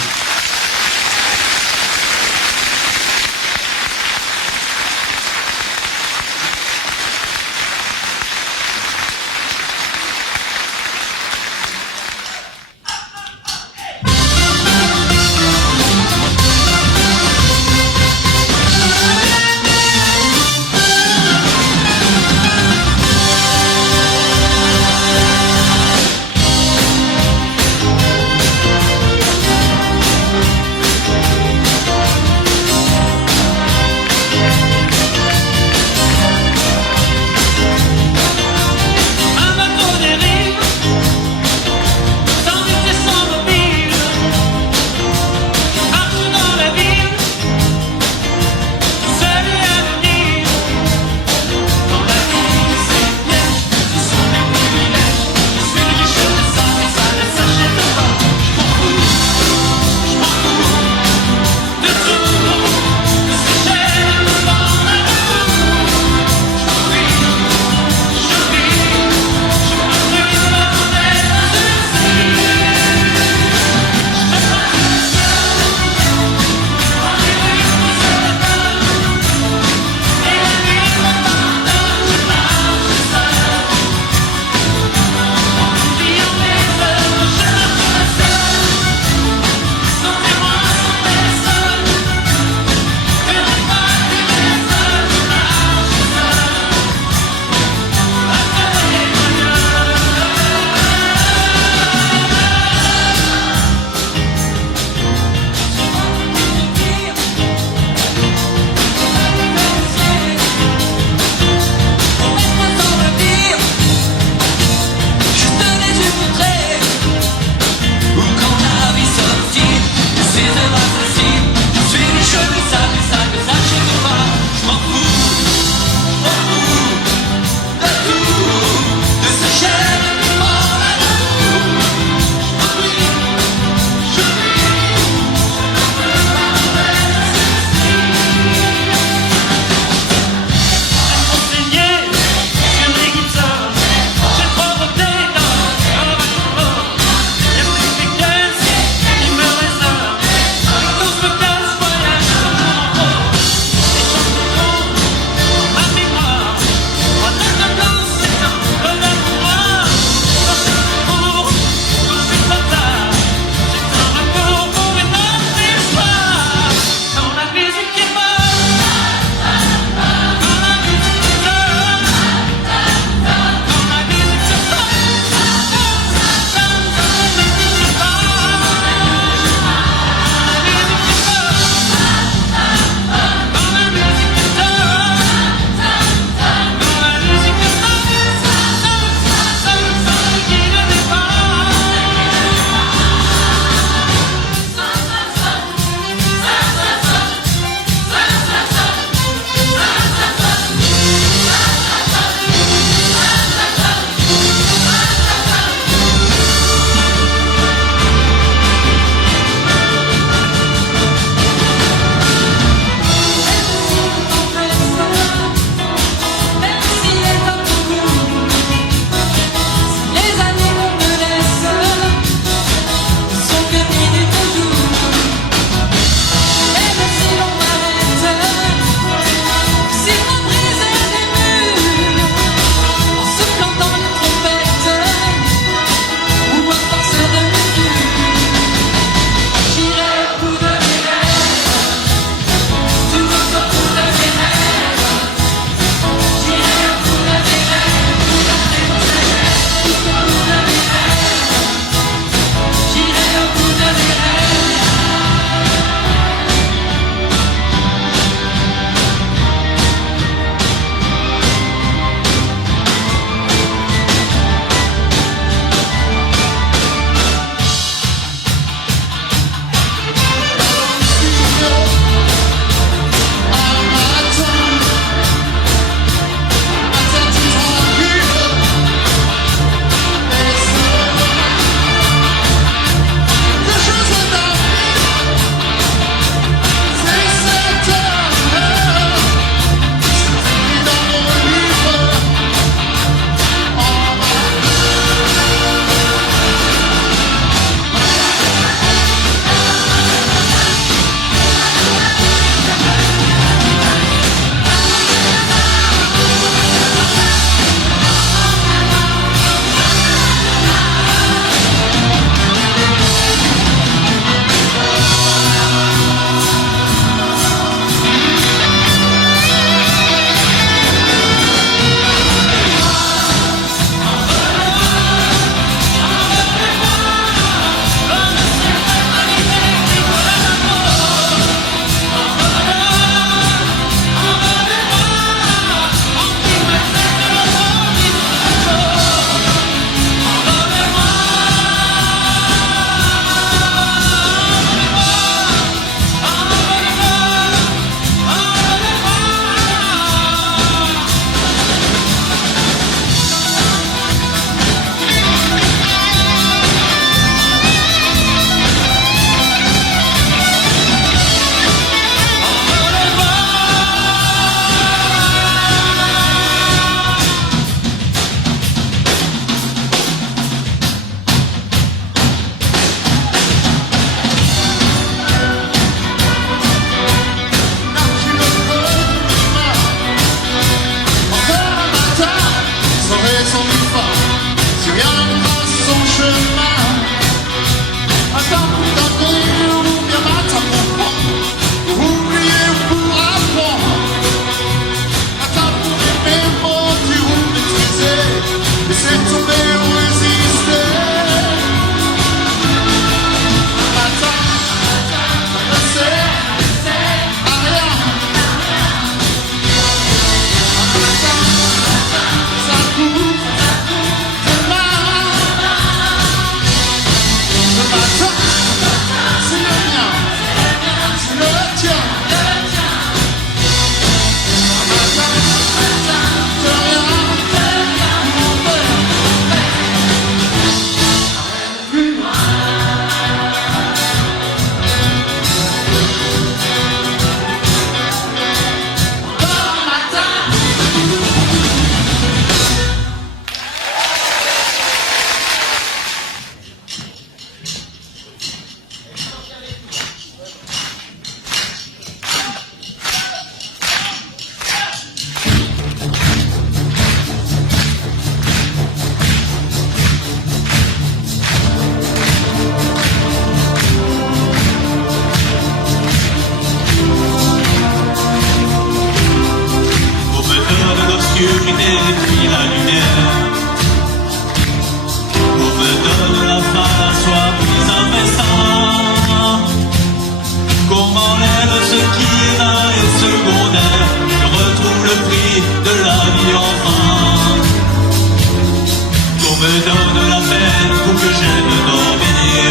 me donne la peine pour que j'aime dormir.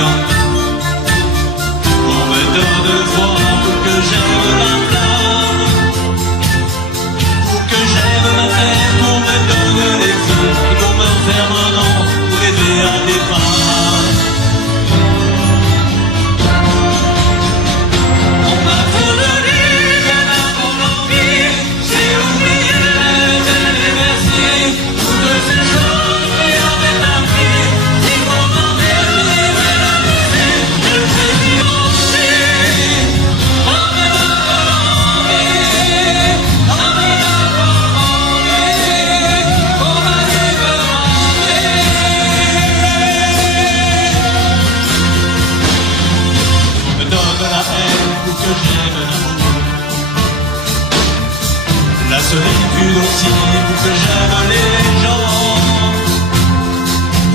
On me donne le froid pour que j'aime la flamme. Pour que j'aime ma terre, qu'on me donne les feux, et qu'on me ferme un an pour aider à départ. On m'a pardonné, bien avant l'envie, j'ai oublié de les remercier. Toutes ces choses qui avaient un prix, il faut m'emmerder, me l'amuser, je vais y manger. On me donne l'envie, on me donne l'envie, on m'a débordé. On me donne la haine pour que j'aime l'amour, la solitude aussi pour que j'aime les gens,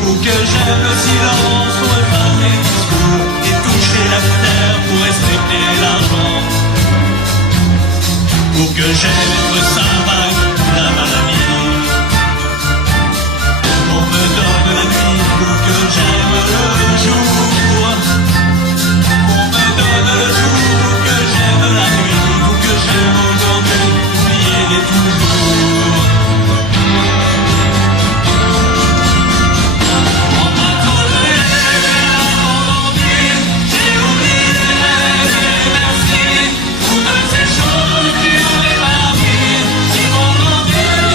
pour que j'aime le silence pour me faire des discours et toucher la terre pour respecter l'argent, pour que j'aime être sympa, la maladie. On me donne la nuit pour que j'aime le jour. On me donne le jour pour que j'aime la nuit, pour que j'aime aujourd'hui, oublier les toujours. On m'a donné mon envie, j'ai oublié les merci, pour toutes ces choses qui m'avaient parmi, qui m'ont demandé de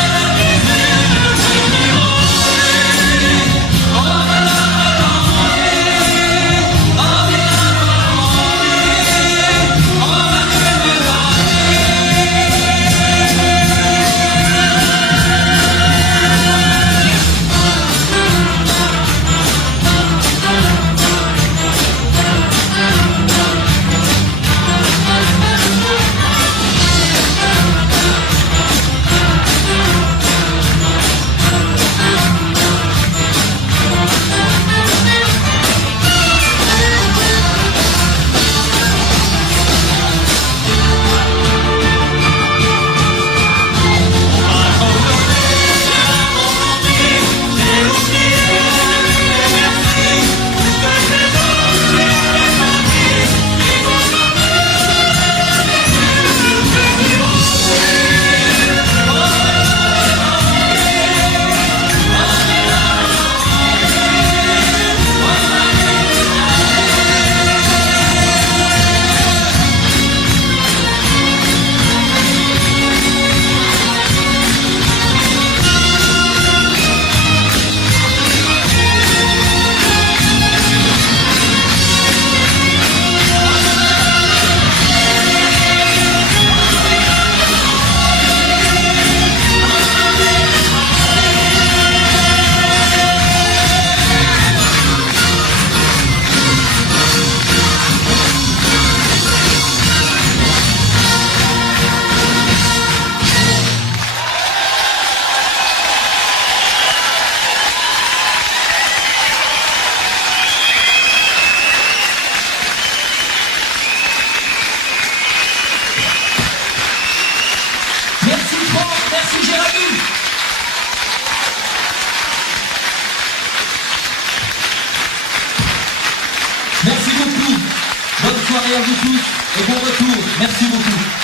m'amuser, je suis manger. On me donne l'envie, on me donne l'envie, on m'a Merci Franck, merci Jérémy. Merci beaucoup. Bonne soirée à vous tous et bon retour. Merci beaucoup.